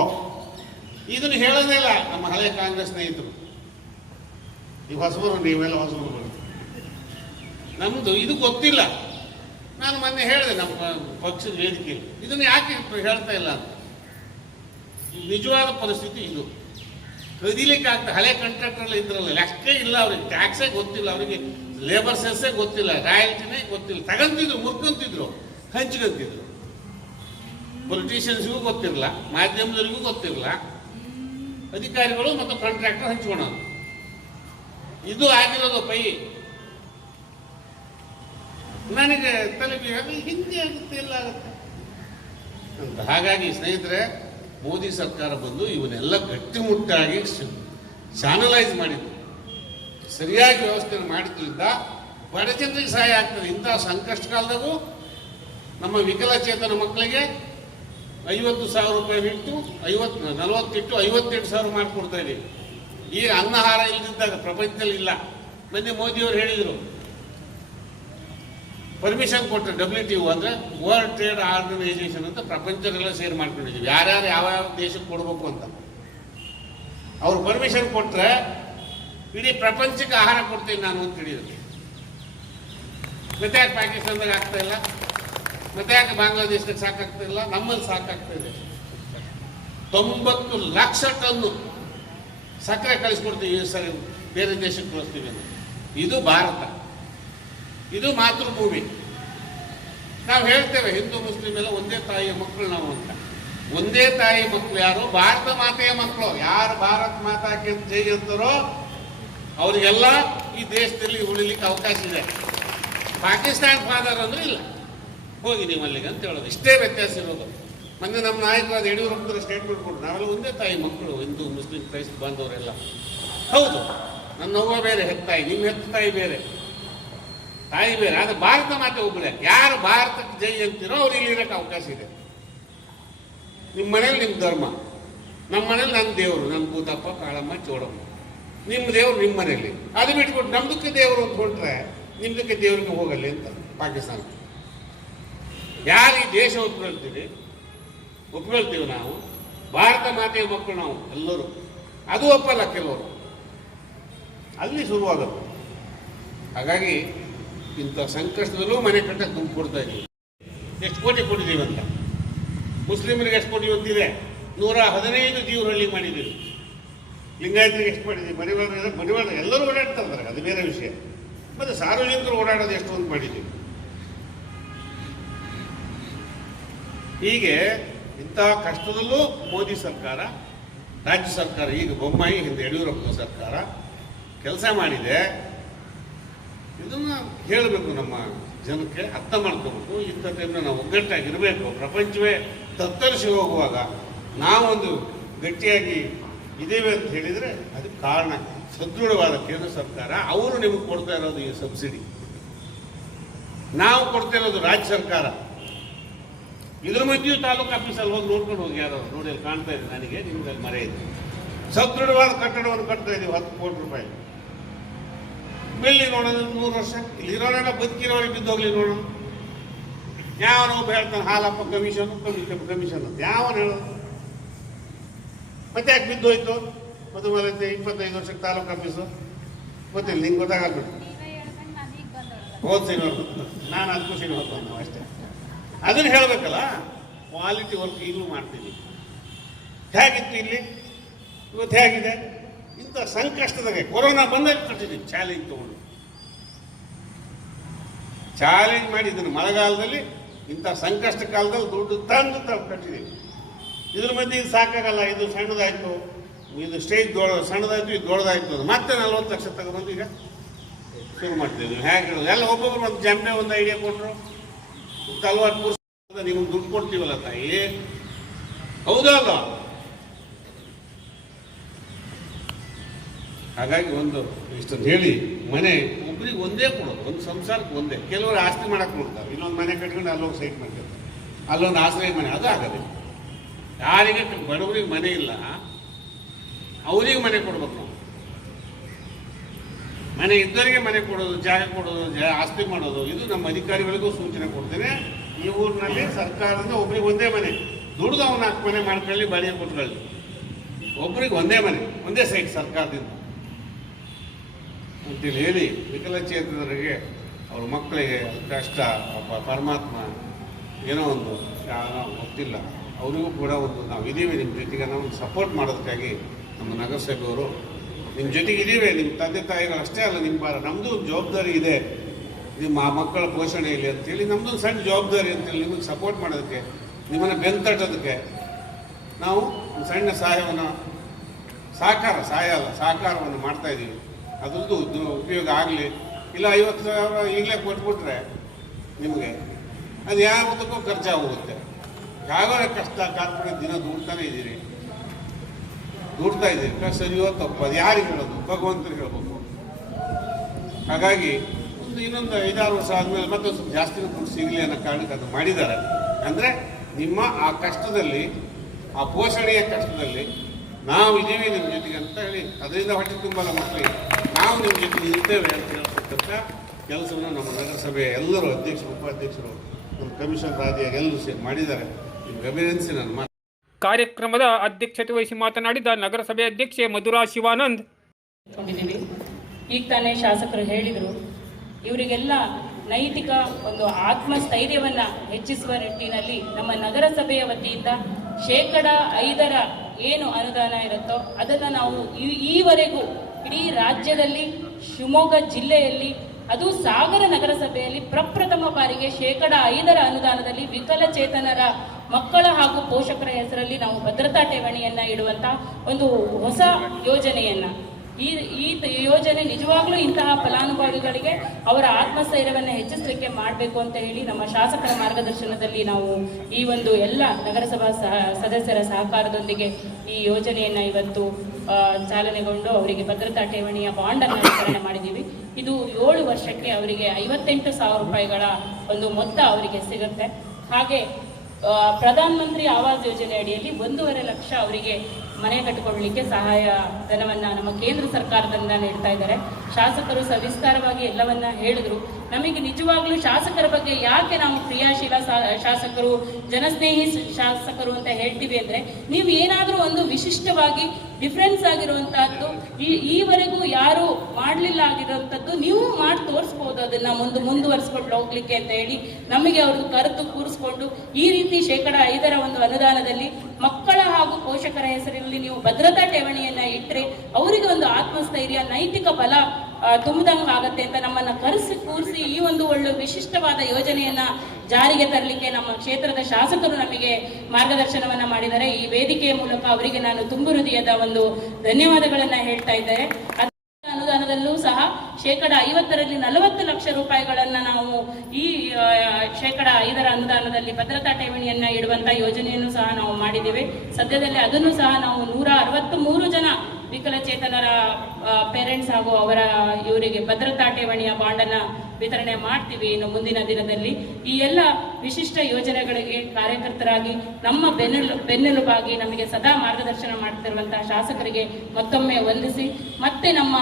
ಇದನ್ನು ಹೇಳೋದೇ ಇಲ್ಲ ನಮ್ಮ ಹಳೆ ಕಾಂಗ್ರೆಸ್ ಸ್ನೇಹಿತರು. ಈ ಹೊಸಬರು, ನೀವೆಲ್ಲ ಹೊಸಬರು, ನಮ್ಮದು ಇದು ಗೊತ್ತಿಲ್ಲ. ನಾನು ಮೊನ್ನೆ ಹೇಳಿದೆ ನಮ್ಮ ಪಕ್ಷದ ವೇದಿಕೆಯಲ್ಲಿ, ಇದನ್ನು ಯಾಕೆ ಹೇಳ್ತಾ ಇಲ್ಲ ಅಂತ. ನಿಜವಾದ ಪರಿಸ್ಥಿತಿ ಇದು. ಕದೀಲಿಕ್ಕೆ ಆಗ್ತದೆ. ಹಳೆ ಕಾಂಟ್ರಾಕ್ಟರ್ಗಳು ಇದ್ರಲ್ಲ, ಲೆಕ್ಕೇ ಇಲ್ಲ ಅವ್ರಿಗೆ, ಟ್ಯಾಕ್ಸೇ ಗೊತ್ತಿಲ್ಲ ಅವರಿಗೆ, ಲೇಬರ್ ಸೆಸ್ಸೇ ಗೊತ್ತಿಲ್ಲ, ರಾಯಲ್ಟಿನೇ ಗೊತ್ತಿಲ್ಲ. ತಗೊಂತಿದ್ರು, ಮುರ್ಕೊಂತಿದ್ರು, ಹಂಚ್ಕೊಂತಿದ್ರು. ಪೊಲಿಟಿಷಿಯನ್ಸ್ಗೂ ಗೊತ್ತಿರಲ್ಲ, ಮಾಧ್ಯಮದವರಿಗೂ ಗೊತ್ತಿರಲ್ಲ, ಅಧಿಕಾರಿಗಳು ಮತ್ತು ಕಾಂಟ್ರಾಕ್ಟರ್ ಹಂಚ್ಕೊಳೋದು. ಇದು ಆಗಿರೋದು ಪೈ. ನನಗೆ ತಲೆ ಹಿಂದೆ ಆಗುತ್ತೆ, ಎಲ್ಲ ಆಗುತ್ತೆ ಅಂತ. ಹಾಗಾಗಿ ಸ್ನೇಹಿತರೆ, ಮೋದಿ ಸರ್ಕಾರ ಬಂದು ಇವನ್ನೆಲ್ಲ ಗಟ್ಟಿಮುಟ್ಟಾಗಿ ಚಾನಲೈಸ್ ಮಾಡಿದ್ದು, ಸರಿಯಾಗಿ ವ್ಯವಸ್ಥೆ ಮಾಡಿದ್ರಿಂದ ಬಡ ಜನರಿಗೆ ಸಹಾಯ ಆಗ್ತದೆ. ಇಂಥ ಸಂಕಷ್ಟ ಕಾಲದಾಗೂ ನಮ್ಮ ವಿಕಲಚೇತನ ಮಕ್ಕಳಿಗೆ 50,000 ರೂಪಾಯಿ ಇಟ್ಟು 40 ಇಟ್ಟು 58,000 ಮಾಡಿಕೊಡ್ತಾ ಇದ್ದೀವಿ. ಈಗ ಅನ್ನಹಾರ ಇಲ್ಲದಿದ್ದಾಗ ಪ್ರಪಂಚದಲ್ಲಿ ಇಲ್ಲ. ಮೊನ್ನೆ ಮೋದಿಯವರು ಹೇಳಿದರು, ಪರ್ಮಿಷನ್ ಕೊಟ್ಟರೆ WTO ಅಂದರೆ ವರ್ಲ್ಡ್ ಟ್ರೇಡ್ ಆರ್ಗನೈಸೇಷನ್ ಅಂತ ಪ್ರಪಂಚದೆಲ್ಲ ಸೇರ್ ಮಾಡ್ಕೊಂಡಿದ್ದೀವಿ, ಯಾರ್ಯಾರು ಯಾವ ದೇಶಕ್ಕೆ ಕೊಡಬೇಕು ಅಂತ. ಅವ್ರು ಪರ್ಮಿಷನ್ ಕೊಟ್ಟರೆ ಇಡೀ ಪ್ರಪಂಚಕ್ಕೆ ಆಹಾರ ಕೊಡ್ತೀನಿ ನಾನು ಅಂತ ಹೇಳಿದ್ರು. ಮತ್ತೆ ಯಾಕೆ ಪಾಕಿಸ್ತಾನದಾಗ ಆಗ್ತಾ ಇಲ್ಲ? ಮತ್ತೆ ಯಾಕೆ ಬಾಂಗ್ಲಾದೇಶಕ್ಕೆ ಸಾಕಾಗ್ತಾ ಇಲ್ಲ? ನಮ್ಮಲ್ಲಿ ಸಾಕಾಗ್ತಾ ಇದೆ. 90 ಲಕ್ಷ ಟನ್ನು ಸಕ್ಕರೆ ಕಳಿಸ್ಕೊಡ್ತೀವಿ, ಸರಿ ಬೇರೆ ದೇಶಕ್ಕೆ ಕಳಿಸ್ತೀವಿ. ಇದು ಭಾರತ, ಇದು ಮಾತೃಭೂಮಿ. ನಾವು ಹೇಳ್ತೇವೆ ಹಿಂದೂ ಮುಸ್ಲಿಂ ಎಲ್ಲ ಒಂದೇ ತಾಯಿಯ ಮಕ್ಕಳು ನಾವು ಅಂತ. ಒಂದೇ ತಾಯಿ ಮಕ್ಕಳು ಯಾರು? ಭಾರತ ಮಾತೆಯ ಮಕ್ಕಳು. ಯಾರು ಭಾರತ ಮಾತಾಕ್ಕೆ ಜೈ ಅಂತಾರೋ ಅವರಿಗೆಲ್ಲ ಈ ದೇಶದಲ್ಲಿ ಉಳಿಲಿಕ್ಕೆ ಅವಕಾಶ ಇದೆ. ಪಾಕಿಸ್ತಾನ ಫಾದರ್ ಅಂದ್ರೆ ಇಲ್ಲ, ಹೋಗಿ ನೀವು ಅಲ್ಲಿಗೆ ಅಂತ ಹೇಳೋದು. ಇಷ್ಟೇ ವ್ಯತ್ಯಾಸ ಇರೋದು. ಮೊನ್ನೆ ನಮ್ಮ ನಾಯಕರಾದ ಯಡಿಯೂರಪ್ಪರ ಸ್ಟೇಟ್ಮೆಂಟ್ ಕೊಟ್ಟು ನಾವೆಲ್ಲ ಒಂದೇ ತಾಯಿ ಮಕ್ಕಳು, ಹಿಂದೂ ಮುಸ್ಲಿಂ ಕ್ರೈಸ್ತ ಬಾಂಧವರೆಲ್ಲ. ಹೌದು, ನನ್ನ ಅವ್ವ ಬೇರೆ ಹೆತ್ತಾಯಿ, ನಿಮ್ಮ ಹೆತ್ತ ತಾಯಿ ಬೇರೆ, ತಾಯಿ ಬೇರೆ. ಆದರೆ ಭಾರತ ಮಾತೆ ಒಬ್ಬಳೆ. ಯಾರು ಭಾರತಕ್ಕೆ ಜೈ ಅಂತೀರೋ ಅವ್ರು ಇಲ್ಲಿ ಇರೋಕ್ಕೆ ಅವಕಾಶ ಇದೆ. ನಿಮ್ಮ ಮನೇಲಿ ನಿಮ್ಮ ಧರ್ಮ, ನಮ್ಮ ಮನೇಲಿ ನನ್ನ ದೇವರು, ನನ್ನ ಭೂತಪ್ಪ, ಕಾಳಮ್ಮ, ಚೋಡಮ್ಮ. ನಿಮ್ಮ ದೇವರು ನಿಮ್ಮ ಮನೆಯಲ್ಲಿ. ಅದು ಬಿಟ್ಬಿಟ್ಟು ನಮ್ದಕ್ಕೆ ದೇವರು ಅಂತ ಹೊರಟ್ರೆ ನಿಮ್ದಕ್ಕೆ ದೇವರಿಗೆ ಹೋಗಲಿ ಅಂತ ಪಾಕಿಸ್ತಾನ. ಯಾರಿಗೆ ದೇಶ ಒಪ್ಕೊಳ್ತೀವಿ ನಾವು, ಭಾರತ ಮಾತೆಯ ಮಕ್ಕಳು ನಾವು ಎಲ್ಲರೂ, ಅದು ಒಪ್ಪಲ್ಲ ಕೆಲವರು, ಅಲ್ಲಿ ಶುರುವಾಗುತ್ತೆ. ಹಾಗಾಗಿ ಇಂಥ ಸಂಕಷ್ಟದಲ್ಲೂ ಮನೆ ಕಟ್ಟಕ್ಕೆ ದುಡ್ಡು ಕೊಡ್ತಾ ಇದ್ದೀವಿ. ಎಷ್ಟು ಕೋಟಿ ಕೊಟ್ಟಿದ್ದೀವಿ ಅಂತ, ಮುಸ್ಲಿಮರಿಗೆ ಎಷ್ಟು ಕೋಟಿ ಅಂತಿದೆ, 115 ಜೀವನಹಳ್ಳಿ ಮಾಡಿದ್ದೀವಿ. ಲಿಂಗಾಯತರಿಗೆ ಎಷ್ಟು ಮಾಡಿದ್ದೀವಿ, ಮಡಿವಾಳ ಎಲ್ಲರೂ ಓಡಾಡ್ತಾ ಇದ್ದಾರೆ, ಅದು ಬೇರೆ ವಿಷಯ. ಮತ್ತು ಸಾರ್ವಜನಿಕರು ಓಡಾಡೋದು ಎಷ್ಟು ಒಂದು ಮಾಡಿದ್ದೀವಿ. ಹೀಗೆ ಇಂತಹ ಕಷ್ಟದಲ್ಲೂ ಮೋದಿ ಸರ್ಕಾರ, ರಾಜ್ಯ ಸರ್ಕಾರ, ಈಗ ಬೊಮ್ಮಾಯಿ, ಹಿಂದೆ ಯಡಿಯೂರಪ್ಪ ಸರ್ಕಾರ ಕೆಲಸ ಮಾಡಿದೆ. ಇದನ್ನು ಹೇಳಬೇಕು, ನಮ್ಮ ಜನಕ್ಕೆ ಅರ್ಥ ಮಾಡ್ಕೋಬೇಕು. ಇಂಥ ಟೈಮ್ನ ನಾವು ಒಗ್ಗಟ್ಟಾಗಿರಬೇಕು. ಪ್ರಪಂಚವೇ ತತ್ತರಿಸಿ ಹೋಗುವಾಗ ನಾವೊಂದು ಗಟ್ಟಿಯಾಗಿ ಇದ್ದೇವೆ ಅಂತ ಹೇಳಿದರೆ ಅದಕ್ಕೆ ಕಾರಣ ಸದೃಢವಾದ ಕೇಂದ್ರ ಸರ್ಕಾರ. ಅವರು ನಿಮಗೆ ಕೊಡ್ತಾ ಇರೋದು ಈ ಸಬ್ಸಿಡಿ, ನಾವು ಕೊಡ್ತಾ ಇರೋದು ರಾಜ್ಯ ಸರ್ಕಾರ. ಇದ್ರ ಮಧ್ಯೆ ತಾಲೂಕು ಆಫೀಸಲ್ಲಿ ಹೋಗಿ ನೋಡ್ಕೊಂಡು ಹೋಗಿ, ಯಾರು ನೋಡಿ ಅಲ್ಲಿ ಕಾಣ್ತಾ ಇದೆ ನನಗೆ, ನಿಮ್ಗೆ ಅಲ್ಲಿ ಮರೆ ಇದೆ. ಸದೃಢವಾದ ಕಟ್ಟಡವನ್ನು ಕಟ್ತಾ ಇದ್ದೀವಿ, 10 ಕೋಟಿ ರೂಪಾಯಿ. ಬೆಳ್ಳಿ ನೋಡೋದು 100 ವರ್ಷ, ಇಲ್ಲಿರೋರೆಲ್ಲ ಬದುಕಿರೋರಿಗೆ ಬಿದ್ದೋಗ್ಲಿ ನೋಡೋಣ. ಯಾವನೊಬ್ಬ ಹೇಳ್ತಾನೆ ಹಾಲಪ್ಪ ಕಮಿಷನ್ ಅಂತ, ಯಾವನು ಹೇಳೋದು? ಮತ್ತೆ ಯಾಕೆ ಬಿದ್ದೋಯ್ತು? ಮತ್ತು ಮೇಲೆ 25 ವರ್ಷಕ್ಕೆ ತಾಲೂಕು ಆಫೀಸು ಗೊತ್ತಿಲ್ಲ, ನಿಂಗೆ ಗೊತ್ತಾಗಲ್ಬಿಟ್ಟು ಹೋದ್ ನಾನು ಅದು ಖುಷಿ ಹೋಗ್ತಾನೆ ಅಷ್ಟೇ. ಅದನ್ನು ಹೇಳಬೇಕಲ್ಲ. ಕ್ವಾಲಿಟಿ ವರ್ಕ್ ಈಗಲೂ ಮಾಡ್ತೀವಿ. ಹೇಗಿತ್ತು ಇಲ್ಲಿ, ಇವತ್ತು ಹೇಗಿದೆ? ಇಂಥ ಸಂಕಷ್ಟದಾಗೆ ಕೊರೋನಾ ಬಂದಾಗ ಕಟ್ಟಿದ್ದೀವಿ, ಚಾಲೆಂಜ್ ತಗೊಂಡು ಚಾಲೆಂಜ್ ಮಾಡಿ ಇದನ್ನು ಮಳೆಗಾಲದಲ್ಲಿ ಇಂಥ ಸಂಕಷ್ಟ ಕಾಲದಲ್ಲಿ ದುಡ್ಡು ತಂದು ಕಟ್ಟಿದ್ದೀವಿ. ಇದ್ರ ಮಧ್ಯೆ ಇದು ಸಾಕಾಗಲ್ಲ, ಇದು ಸಣ್ಣದಾಯಿತು, ಇದು ಸ್ಟೇಜ್ ಸಣ್ಣದಾಯಿತು, ಇದು ದೊಡ್ಡದಾಯಿತು, ಮತ್ತೆ 40 ಲಕ್ಷ ತಗೊಂಡು ಈಗ ಶುರು ಮಾಡ್ತೀವಿ. ಹೇಗೆ ಹೇಳೋದು? ಎಲ್ಲ ಒಬ್ಬೊಬ್ಬರು ಒಂದು ಜಂಬೆ ಒಂದು ಐಡಿಯಾ ಕೊಟ್ಟರು, ತಲವಾರು ಪುರುಷ ನಿಮ್ಗೆ ದುಡ್ಡು ಕೊಡ್ತೀವಲ್ಲ ತಾಯಿ, ಹೌದಲ್ಲ? ಹಾಗಾಗಿ ಒಂದು ಇಷ್ಟೊಂದು ಹೇಳಿ, ಮನೆ ಒಬ್ರಿಗೆ ಒಂದೇ ಕೊಡೋದು, ಒಂದು ಸಂಸಾರಕ್ಕೆ ಒಂದೇ. ಕೆಲವರು ಆಸ್ತಿ ಮಾಡಕ್ಕೆ ನೋಡ್ತಾರೆ, ಇನ್ನೊಂದು ಮನೆ ಕಟ್ಕೊಂಡು ಅಲ್ಲೋಗಿ ಸೈಟ್ ಮಾಡ್ತಾರೆ, ಅಲ್ಲೊಂದು ಆಶ್ರಯ ಮನೆ, ಅದು ಆಗೋದಿಲ್ಲ. ಯಾರಿಗೆ ಬಡವರಿಗೆ ಮನೆ ಇಲ್ಲ ಅವರಿಗೆ ಮನೆ ಕೊಡ್ಬೇಕು ನಾವು. ಮನೆ ಇದ್ದವರಿಗೆ ಮನೆ ಕೊಡೋದು, ಜಾಗ ಕೊಡೋದು, ಆಸ್ತಿ ಮಾಡೋದು, ಇದು ನಮ್ಮ ಅಧಿಕಾರಿಗಳಿಗೂ ಸೂಚನೆ ಕೊಡ್ತೇನೆ. ಈ ಊರಿನಲ್ಲಿ ಸರ್ಕಾರದಿಂದ ಒಬ್ರಿಗೆ ಒಂದೇ ಮನೆ, ದುಡ್ದು ಅವನ 4 ಮನೆ ಮಾಡ್ಕೊಳ್ಳಿ, ಬಾಡಿಗೆ ಕೊಟ್ಕೊಳ್ಳಿ. ಒಬ್ರಿಗೆ ಒಂದೇ ಮನೆ, ಒಂದೇ ಸೈಟ್ ಸರ್ಕಾರದಿಂದ ಅಂತೇಳಿ ಹೇಳಿ, ವಿಕಲಚೇತನರಿಗೆ ಅವ್ರ ಮಕ್ಕಳಿಗೆ ಕಷ್ಟ, ಪರಮಾತ್ಮ ಏನೋ ಒಂದು ಗೊತ್ತಿಲ್ಲ, ಅವರಿಗೂ ಕೂಡ ಒಂದು ನಾವು ಇದ್ದೀವಿ ನಿಮ್ಮ ಜೊತೆಗೆ, ನಾವು ಸಪೋರ್ಟ್ ಮಾಡೋದಕ್ಕಾಗಿ ನಮ್ಮ ನಗರಸಭೆಯವರು ನಿಮ್ಮ ಜೊತೆಗೆ ಇದ್ದೀವಿ. ನಿಮ್ಮ ತಂದೆ ತಾಯಿಗಳು ಅಷ್ಟೇ ಅಲ್ಲ, ನಮ್ಮದು ಜವಾಬ್ದಾರಿ ಇದೆ, ನಿಮ್ಮ ಮಕ್ಕಳ ಪೋಷಣೆಯಲ್ಲಿ ಅಂತೇಳಿ ನಮ್ಮದೊಂದು ಸಣ್ಣ ಜವಾಬ್ದಾರಿ ಅಂತೇಳಿ ನಿಮಗೆ ಸಪೋರ್ಟ್ ಮಾಡೋದಕ್ಕೆ, ನಿಮ್ಮನ್ನು ಬೆಂತಟ್ಟೋದಕ್ಕೆ ನಾವು ಒಂದು ಸಣ್ಣ ಸಹಾಯವನ್ನು, ಸಹಕಾರವನ್ನು ಮಾಡ್ತಾಯಿದ್ದೀವಿ. ಅದ್ರದ್ದು ಉಪಯೋಗ ಆಗಲಿ. ಇಲ್ಲ 50,000 ಈಗಲೇ ಕೊಟ್ಬಿಟ್ರೆ ನಿಮಗೆ ಅದು ಯಾವುದಕ್ಕೂ ಖರ್ಚಾಗೋಗುತ್ತೆ. ಯಾವಾಗ ಕಷ್ಟ ಕಾರ್ಪೊರೇಟ್ ದಿನ ದುಡ್ತಾ ಇದ್ದೀರಿ, ಸರಿಯೋ ತಪ್ಪು ಅದು ಯಾರಿಗೆ ಹೇಳೋದು? ಭಗವಂತರಿಗೆ ಹೇಳ್ಬೇಕು. ಹಾಗಾಗಿ ಇನ್ನೊಂದು 5-6 ವರ್ಷ ಆದಮೇಲೆ ಮತ್ತೊಂದು ಸ್ವಲ್ಪ ಜಾಸ್ತಿ ದುಡ್ಡು ಸಿಗಲಿ ಅನ್ನೋ ಕಾರಣಕ್ಕೆ ಅದು ಮಾಡಿದ್ದಾರೆ. ಅಂದರೆ ನಿಮ್ಮ ಆ ಕಷ್ಟದಲ್ಲಿ, ಆ ಪೋಷಣೆಯ ಕಷ್ಟದಲ್ಲಿ ನಾವು ಇದ್ದೀವಿ ನಿಮ್ಮ ಜೊತೆಗೆ ಅಂತ ಹೇಳಿ, ಅದರಿಂದ ಹೊಟ್ಟೆ ತುಂಬಲ್ಲ ಮಕ್ಕಳಿಗೆ, ನಾವು ನಿಮ್ಮ ಜೊತೆಗೆ ಇರ್ತೇವೆ ಅಂತ ಹೇಳ್ತಕ್ಕಂಥ ಕೆಲಸವನ್ನು ನಮ್ಮ ನಗರಸಭೆಯ ಎಲ್ಲರೂ, ಅಧ್ಯಕ್ಷರು, ಉಪಾಧ್ಯಕ್ಷರು, ನಮ್ಮ ಕಮಿಷನರ್ ಆದಿಯಾಗಿ ಎಲ್ಲರೂ ಸೇರಿ ಮಾಡಿದ್ದಾರೆ. ನಿಮ್ಗೆ ಅಭಿನಂದಿಸಿ ನನ್ನ ಮಾತು. ಕಾರ್ಯಕ್ರಮದ ಅಧ್ಯಕ್ಷತೆ ವಹಿಸಿ ಮಾತನಾಡಿದ ನಗರಸಭೆ ಅಧ್ಯಕ್ಷೆ ಮಧುರಾ ಶಿವಾನಂದ್, ಈಗ ತಾನೇ ಶಾಸಕರು ಹೇಳಿದರು, ಇವರಿಗೆಲ್ಲ ನೈತಿಕ ಒಂದು ಆತ್ಮಸ್ಥೈರ್ಯವನ್ನು ಹೆಚ್ಚಿಸುವ ನಿಟ್ಟಿನಲ್ಲಿ ನಮ್ಮ ನಗರಸಭೆಯ ವತಿಯಿಂದ 5% ಏನು ಅನುದಾನ ಇರುತ್ತೋ ಅದನ್ನು ನಾವು ಈವರೆಗೂ ಇಡೀ ರಾಜ್ಯದಲ್ಲಿ, ಶಿವಮೊಗ್ಗ ಜಿಲ್ಲೆಯಲ್ಲಿ, ಅದು ಸಾಗರ ನಗರಸಭೆಯಲ್ಲಿ ಪ್ರಪ್ರಥಮ ಬಾರಿಗೆ 5% ಅನುದಾನದಲ್ಲಿ ವಿಕಲಚೇತನರ ಮಕ್ಕಳ ಹಾಗೂ ಪೋಷಕರ ಹೆಸರಲ್ಲಿ ನಾವು ಭದ್ರತಾ ಠೇವಣಿಯನ್ನು ಇಡುವಂಥ ಒಂದು ಹೊಸ ಯೋಜನೆಯನ್ನು, ಈ ಯೋಜನೆ ನಿಜವಾಗ್ಲೂ ಇಂತಹ ಫಲಾನುಭವಿಗಳಿಗೆ ಅವರ ಆತ್ಮಸ್ಥೈರ್ಯವನ್ನು ಹೆಚ್ಚಿಸಲಿಕ್ಕೆ ಮಾಡಬೇಕು ಅಂತ ಹೇಳಿ ನಮ್ಮ ಶಾಸಕರ ಮಾರ್ಗದರ್ಶನದಲ್ಲಿ ನಾವು ಈ ಒಂದು ಎಲ್ಲ ನಗರಸಭಾ ಸದಸ್ಯರ ಸಹಕಾರದೊಂದಿಗೆ ಈ ಯೋಜನೆಯನ್ನು ಇವತ್ತು ಚಾಲನೆಗೊಂಡು ಅವರಿಗೆ ಭದ್ರತಾ ಠೇವಣಿಯ ಬಾಂಡನ್ನು ವಿತರಣೆ ಮಾಡಿದ್ದೀವಿ. ಇದು 7 ವರ್ಷಕ್ಕೆ ಅವರಿಗೆ 58,000 ರೂಪಾಯಿಗಳ ಒಂದು ಮೊತ್ತ ಅವರಿಗೆ ಸಿಗುತ್ತೆ. ಹಾಗೆ ಪ್ರಧಾನ ಮಂತ್ರಿ ಆವಾಸ್ ಯೋಜನೆ ಅಡಿಯಲ್ಲಿ 1.5 ಲಕ್ಷ ಅವರಿಗೆ ಮನೆ ಕಟ್ಟಿಕೊಳ್ಳಲಿಕ್ಕೆ ಸಹಾಯ ಧನವನ್ನು ನಮ್ಮ ಕೇಂದ್ರ ಸರ್ಕಾರದಿಂದ ನೀಡ್ತಾ ಇದ್ದಾರೆ. ಶಾಸಕರು ಸವಿಸ್ತಾರವಾಗಿ ಎಲ್ಲವನ್ನ ಹೇಳಿದ್ರು. ನಮಗೆ ನಿಜವಾಗ್ಲೂ ಶಾಸಕರ ಬಗ್ಗೆ ಯಾಕೆ ನಾವು ಕ್ರಿಯಾಶೀಲ ಶಾಸಕರು, ಜನಸ್ನೇಹಿ ಶಾಸಕರು ಅಂತ ಹೇಳ್ತೀವಿ ಅಂದರೆ, ನೀವು ಏನಾದರೂ ಒಂದು ವಿಶಿಷ್ಟವಾಗಿ ಡಿಫ್ರೆನ್ಸ್ ಆಗಿರುವಂತಹದ್ದು ಈವರೆಗೂ ಯಾರು ಮಾಡಲಿಲ್ಲ ಆಗಿರುವಂಥದ್ದು ನೀವು ಮಾಡಿ ತೋರಿಸ್ಬೋದು, ಅದನ್ನ ಮುಂದುವರಿಸ್ಕೊಂಡು ಹೋಗ್ಲಿಕ್ಕೆ ಅಂತ ಹೇಳಿ ನಮಗೆ ಅವ್ರದ್ದು ಕರೆದು ಕೂರಿಸ್ಕೊಂಡು ಈ ರೀತಿ 5% ಒಂದು ಅನುದಾನದಲ್ಲಿ ಮಕ್ಕಳ ಹಾಗೂ ಪೋಷಕರ ಹೆಸರಿನಲ್ಲಿ ನೀವು ಭದ್ರತಾ ಠೇವಣಿಯನ್ನ ಇಟ್ಟರೆ ಅವರಿಗೆ ಒಂದು ಆತ್ಮಸ್ಥೈರ್ಯ, ನೈತಿಕ ಬಲ ತುಂಬದಂಗೆ ಆಗತ್ತೆ ಅಂತ ನಮ್ಮನ್ನ ಕೂರಿಸಿ ಈ ಒಂದು ಒಳ್ಳೆ ವಿಶಿಷ್ಟವಾದ ಯೋಜನೆಯನ್ನ ಜಾರಿಗೆ ತರಲಿಕ್ಕೆ ನಮ್ಮ ಕ್ಷೇತ್ರದ ಶಾಸಕರು ನಮಗೆ ಮಾರ್ಗದರ್ಶನವನ್ನ ಮಾಡಿದ್ದಾರೆ. ಈ ವೇದಿಕೆಯ ಮೂಲಕ ಅವರಿಗೆ ನಾನು ತುಂಬು ಹೃದಯದ ಒಂದು ಧನ್ಯವಾದಗಳನ್ನ ಹೇಳ್ತಾ ಇದ್ದಾರೆ. ಅನುದಾನದಲ್ಲೂ ಸಹ 50% 40 ಲಕ್ಷ ರೂಪಾಯಿಗಳನ್ನ ನಾವು ಈ 5% ಅನುದಾನದಲ್ಲಿ ಭದ್ರತಾ ಠೇವಣಿಯನ್ನ ಇಡುವಂತ ಯೋಜನೆಯನ್ನು ಸಹ ನಾವು ಮಾಡಿದ್ದೇವೆ. ಸದ್ಯದಲ್ಲಿ ಅದನ್ನು ಸಹ ನಾವು 163 ಜನ ವಿಕಲಚೇತನರ ಪೇರೆಂಟ್ಸ್ ಹಾಗೂ ಇವರಿಗೆ ಭದ್ರತಾ ಠೇವಣಿಯ ಬಾಂಡನ್ನ ವಿತರಣೆ ಮಾಡ್ತೀವಿ ಇನ್ನು ಮುಂದಿನ ದಿನದಲ್ಲಿ. ಈ ಎಲ್ಲ ವಿಶಿಷ್ಟ ಯೋಜನೆಗಳಿಗೆ ಕಾರ್ಯಕರ್ತರಾಗಿ ನಮ್ಮ ಬೆನ್ನೆಲುಬಾಗಿ ನಮಗೆ ಸದಾ ಮಾರ್ಗದರ್ಶನ ಮಾಡ್ತಿರುವಂತಹ ಶಾಸಕರಿಗೆ ಮತ್ತೊಮ್ಮೆ ವಂದಿಸಿ, ಮತ್ತೆ ನಮ್ಮ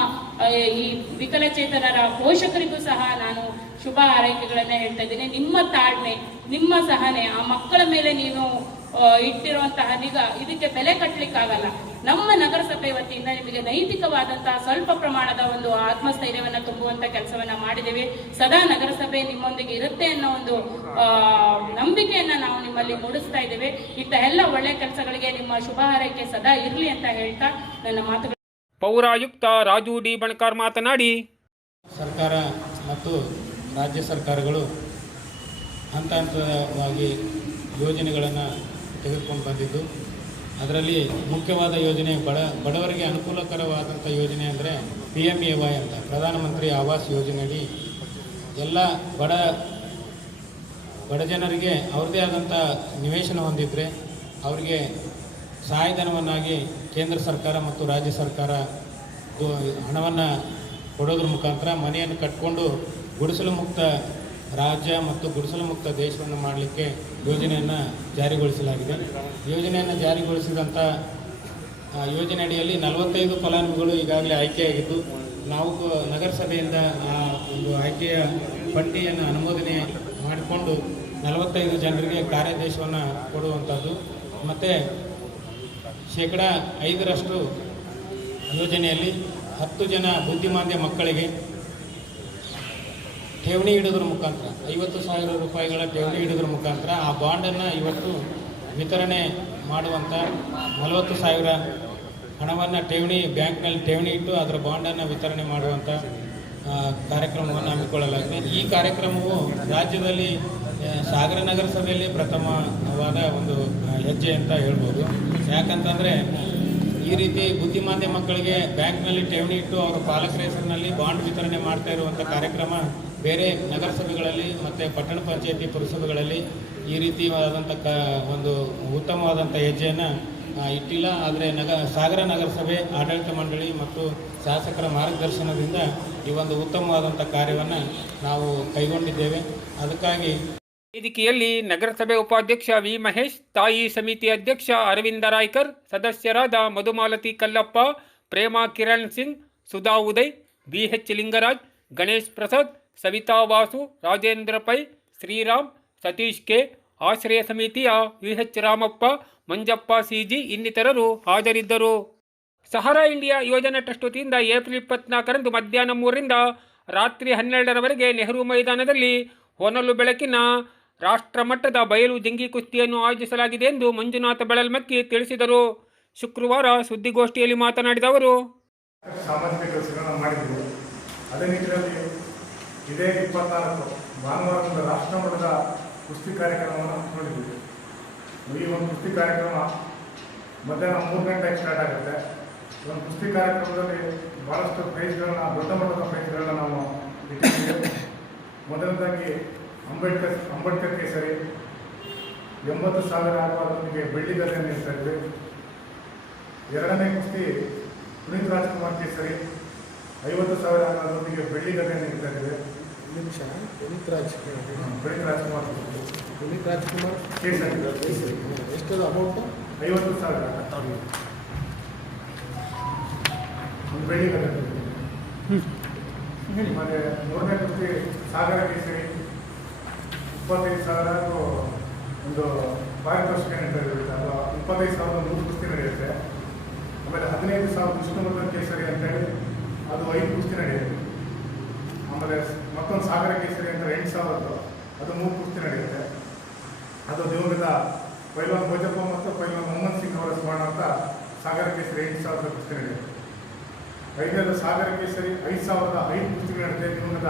ಈ ವಿಕಲಚೇತನರ ಪೋಷಕರಿಗೂ ಸಹ ನಾನು ಶುಭ ಹಾರೈಕೆಗಳನ್ನ ಹೇಳ್ತಾ ಇದ್ದೀನಿ. ನಿಮ್ಮ ತಾಳ್ಮೆ, ನಿಮ್ಮ ಸಹನೆ, ಆ ಮಕ್ಕಳ ಮೇಲೆ ನೀವು ಇಟ್ಟಿರುವಂತಹ ನಿಗಾ, ಇದಕ್ಕೆ ಬೆಲೆ ಕಟ್ಟಲಿಕ್ಕಾಗಲ್ಲ. ನಮ್ಮ ನಗರಸಭೆ ವತಿಯಿಂದ ನಿಮಗೆ ನೈತಿಕವಾದಂತಹ ಸ್ವಲ್ಪ ಪ್ರಮಾಣದ ಒಂದು ಆತ್ಮಸ್ಥೈರ್ಯವನ್ನ ತುಂಬುವಂತ ಕೆಲಸವನ್ನ ಮಾಡಿದ್ದೇವೆ. ಸದಾ ನಗರಸಭೆ ನಿಮ್ಮೊಂದಿಗೆ ಇರುತ್ತೆ ಅನ್ನೋ ಒಂದು ನಂಬಿಕೆಯನ್ನ ನಾವು ನಿಮ್ಮಲ್ಲಿ ಮೂಡಿಸ್ತಾ ಇದ್ದೇವೆ. ಇಂಥ ಎಲ್ಲ ಒಳ್ಳೆ ಕೆಲಸಗಳಿಗೆ ನಿಮ್ಮ ಶುಭ ಹಾರೈಕೆ ಸದಾ ಇರಲಿ ಅಂತ ಹೇಳ್ತಾ ನನ್ನ ಮಾತುಗಳು. ಪೌರಾಯುಕ್ತ ರಾಜು ಡಿ ಬಣಕಾರ್ ಮಾತನಾಡಿ, ಸರ್ಕಾರ ಮತ್ತು ರಾಜ್ಯ ಸರ್ಕಾರಗಳು ಹಂತ ಹಂತವಾಗಿ ಯೋಜನೆಗಳನ್ನು ತೆಗೆದುಕೊಂಡು ಬಂದಿದ್ದು, ಅದರಲ್ಲಿ ಮುಖ್ಯವಾದ ಯೋಜನೆ ಬಡವರಿಗೆ ಅನುಕೂಲಕರವಾದಂಥ ಯೋಜನೆ ಅಂದರೆ PMAY ಅಂತ, ಪ್ರಧಾನಮಂತ್ರಿ ಆವಾಸ್ ಯೋಜನೆಯಡಿ ಎಲ್ಲ ಬಡ ಜನರಿಗೆ ಅವ್ರದ್ದೇ ಆದಂಥ ನಿವೇಶನ ಹೊಂದಿದ್ರೆ ಅವರಿಗೆ ಸಹಾಯಧನವನ್ನಾಗಿ ಕೇಂದ್ರ ಸರ್ಕಾರ ಮತ್ತು ರಾಜ್ಯ ಸರ್ಕಾರ ಹಣವನ್ನು ಕೊಡೋದ್ರ ಮುಖಾಂತರ ಮನೆಯನ್ನು ಕಟ್ಟಿಕೊಂಡು ಗುಡಿಸಲು ಮುಕ್ತ ರಾಜ್ಯ ಮತ್ತು ಗುಡಿಸಲು ಮುಕ್ತ ದೇಶವನ್ನು ಮಾಡಲಿಕ್ಕೆ ಯೋಜನೆಯನ್ನು ಜಾರಿಗೊಳಿಸಲಾಗಿದೆ. ಯೋಜನೆಯನ್ನು ಜಾರಿಗೊಳಿಸಿದಂಥ ಯೋಜನೆ ಅಡಿಯಲ್ಲಿ 45 ಫಲಾನುಭವಿಗಳು ಈಗಾಗಲೇ ಆಯ್ಕೆಯಾಗಿದ್ದು, ನಾವು ನಗರಸಭೆಯಿಂದ ಆ ಒಂದು ಆಯ್ಕೆಯ ಪಟ್ಟಿಯನ್ನು ಅನುಮೋದನೆ ಮಾಡಿಕೊಂಡು 45 ಜನರಿಗೆ ಕಾರ್ಯಾದೇಶವನ್ನು ಕೊಡುವಂಥದ್ದು ಮತ್ತು 5% ಯೋಜನೆಯಲ್ಲಿ 10 ಜನ ಬುದ್ಧಿಮಾಂದ್ಯ ಮಕ್ಕಳಿಗೆ ಠೇವಣಿ ಇಡೋದ್ರ ಮುಖಾಂತರ 50,000 ರೂಪಾಯಿಗಳ ಠೇವಣಿ ಇಡೋದ್ರ ಮುಖಾಂತರ ಆ ಬಾಂಡನ್ನು ಇವತ್ತು ವಿತರಣೆ ಮಾಡುವಂಥ 40,000 ಹಣವನ್ನು ಬ್ಯಾಂಕ್ನಲ್ಲಿ ಠೇವಣಿ ಇಟ್ಟು ಅದರ ಬಾಂಡನ್ನು ವಿತರಣೆ ಮಾಡುವಂಥ ಕಾರ್ಯಕ್ರಮವನ್ನು ಹಮ್ಮಿಕೊಳ್ಳಲಾಗಿದೆ. ಈ ಕಾರ್ಯಕ್ರಮವು ರಾಜ್ಯದಲ್ಲಿ ಸಾಗರ ನಗರಸಭೆಯಲ್ಲಿ ಪ್ರಥಮವಾದ ಒಂದು ಹೆಜ್ಜೆ ಅಂತ ಹೇಳ್ಬೋದು. ಯಾಕಂತಂದರೆ ಈ ರೀತಿ ಬುದ್ಧಿಮಾಂದ್ಯ ಮಕ್ಕಳಿಗೆ ಬ್ಯಾಂಕ್ನಲ್ಲಿ ಠೇವಣಿ ಇಟ್ಟು ಅವರ ಪಾಲಕರ ಹೆಸರಿನಲ್ಲಿ ಬಾಂಡ್ ವಿತರಣೆ ಮಾಡ್ತಾ ಇರುವಂಥ ಕಾರ್ಯಕ್ರಮ ಬೇರೆ ನಗರಸಭೆಗಳಲ್ಲಿ ಮತ್ತು ಪಟ್ಟಣ ಪಂಚಾಯತಿ ಪುರಸಭೆಗಳಲ್ಲಿ ಈ ರೀತಿಯಾದಂಥ ಒಂದು ಉತ್ತಮವಾದಂಥ ಹೆಜ್ಜೆಯನ್ನು ಇಟ್ಟಿಲ್ಲ. ಆದರೆ ಸಾಗರ ನಗರಸಭೆ ಆಡಳಿತ ಮಂಡಳಿ ಮತ್ತು ಶಾಸಕರ ಮಾರ್ಗದರ್ಶನದಿಂದ ಈ ಒಂದು ಉತ್ತಮವಾದಂಥ ಕಾರ್ಯವನ್ನು ನಾವು ಕೈಗೊಂಡಿದ್ದೇವೆ. ಅದಕ್ಕಾಗಿ ವೇದಿಕೆಯಲ್ಲಿ ನಗರಸಭೆ ಉಪಾಧ್ಯಕ್ಷ ವಿ ಮಹೇಶ್, ತಾಯಿ ಸಮಿತಿ ಅಧ್ಯಕ್ಷ ಅರವಿಂದ ರಾಯ್ಕರ್, ಸದಸ್ಯರಾದ ಮಧುಮಾಲತಿ ಕಲ್ಲಪ್ಪ, ಪ್ರೇಮಾ ಕಿರಣ್ ಸಿಂಗ್, ಸುಧಾ ಉದಯ್, BH ಲಿಂಗರಾಜ್, ಗಣೇಶ್ ಪ್ರಸಾದ್, ಸವಿತಾ ವಾಸು, ರಾಜೇಂದ್ರ ಪೈ, ಶ್ರೀರಾಮ್, ಸತೀಶ್ ಕೆ, ಆಶ್ರಯ ಸಮಿತಿಯ VH ರಾಮಪ್ಪ, ಮಂಜಪ್ಪ CG ಇನ್ನಿತರರು ಹಾಜರಿದ್ದರು. ಸಹಾರಾ ಇಂಡಿಯಾ ಯೋಜನಾ ಟ್ರಸ್ಟ್ ವತಿಯಿಂದ ಏಪ್ರಿಲ್ 24ರಂದು ಮಧ್ಯಾಹ್ನ 3ರಿಂದ ರಾತ್ರಿ 12ರವರೆಗೆ ನೆಹರು ಮೈದಾನದಲ್ಲಿ ಹೊನಲು ಬೆಳಕಿನ ರಾಷ್ಟ್ರಮಟ್ಟದ ಬಯಲು ಜಂಗಿ ಕುಸ್ತಿಯನ್ನು ಆಯೋಜಿಸಲಾಗಿದೆ ಎಂದು ಮಂಜುನಾಥ ಬೆಳಲ್ಮಕ್ಕಿ ತಿಳಿಸಿದರು. ಶುಕ್ರವಾರ ಸುದ್ದಿಗೋಷ್ಠಿಯಲ್ಲಿ ಮಾತನಾಡಿದ ಅವರು, ಸಾಮಾಜಿಕ ಕೆಲಸಗಳನ್ನು ಮಾಡಿದ್ವಿ. ಅದೇ ನಿಟ್ಟಿನಲ್ಲಿ ಇದೇ 24 ಭಾನುವಾರದಿಂದ ರಾಷ್ಟ್ರಮಟ್ಟದ ಕುಸ್ತಿ ಕಾರ್ಯಕ್ರಮವನ್ನು ಹಮ್ಮಿಕೊಂಡಿದ್ವಿ. ಈ ಒಂದು ಕುಸ್ತಿ ಕಾರ್ಯಕ್ರಮ ಮಧ್ಯಾಹ್ನ 3 ಗಂಟೆಗೆ ಸ್ಟಾರ್ಟ್ ಆಗುತ್ತೆ. ಈ ಒಂದು ಕುಸ್ತಿ ಕಾರ್ಯಕ್ರಮದಲ್ಲಿ ಭಾಳಷ್ಟು ಪ್ರೈಸ್ಗಳನ್ನು, ದೊಡ್ಡ ಮಟ್ಟದ ಪ್ರೈಸ್ಗಳನ್ನು ನಾವು ಇಟ್ಟಿದ್ದೀವಿ. ಮೊದಲನೇದಾಗಿ ಅಂಬೇಡ್ಕರ್ ಕೇಸರಿ 80,000 ಆಗುವವರಿಗೆ ಬೆಳ್ಳಿ ಗದೆಯನ್ನು ನೀಡ್ತಾ ಇದ್ವಿ. ಎರಡನೇ ಕುಸ್ತಿ ಪುನೀತ್ ರಾಜ್ಕುಮಾರ್ ಕೇಸರಿ 50,000 ಆಗುವವರಿಗೆ ಬೆಳ್ಳಿ ಗದೆಯನ್ನು ನೀಡ್ತಾ ಇದ್ವಿ. ಪುನೀತ್ ರಾಜ್ಕುಮಾರ್ ಕೇಸರಿ ಎಷ್ಟು ಅಮೌಂಟು? 50,000. ಬೆಳ್ಳಿ ಪದಕ ಮತ್ತು ಮೂರನೇ ಕುಸ್ತಿ ಸಾಗರ ಕೇಸರಿ 25,000 ಒಂದು ಪಾರಿತೋಷಿಕ ನೀಡಿರುತ್ತೆ. ಅದು 25,000 3 ಕುಸ್ತಿ ನಡೆಯುತ್ತೆ. ಆಮೇಲೆ 15,000 ವಿಷ್ಣುವರ್ಧನ್ ಕೇಸರಿ ಅಂತೇಳಿ ಅದು 5 ಕುಸ್ತಿ ನಡೆಯುತ್ತೆ. ಆಮೇಲೆ ಮತ್ತೊಂದು ಸಾಗರ ಕೇಸರಿ ಅಂತ 8,000 ಅದು 3 ಕುಸ್ತಿ ನಡೆಯುತ್ತೆ. ಅದು ದಿವಂಗತ ಪೈಲ್ವಾನ್ ಭೋಜಪ್ಪ ಮತ್ತು ಪೈಲ್ವಾನ್ ಮೊಹಮ್ಮದ್ ಸಿಂಗ್ ಅವರ ಸ್ಮರಣಾರ್ಥ ಸಾಗರ ಕೇಸರಿ 8,000 ಕುಸ್ತಿ ನಡೆಯುತ್ತೆ. 5ನೇದು ಸಾಗರ ಕೇಸರಿ 5,005 ಕುಸ್ತಿಗಳು ನಡೆಯುತ್ತೆ. ದಿವಂಗತ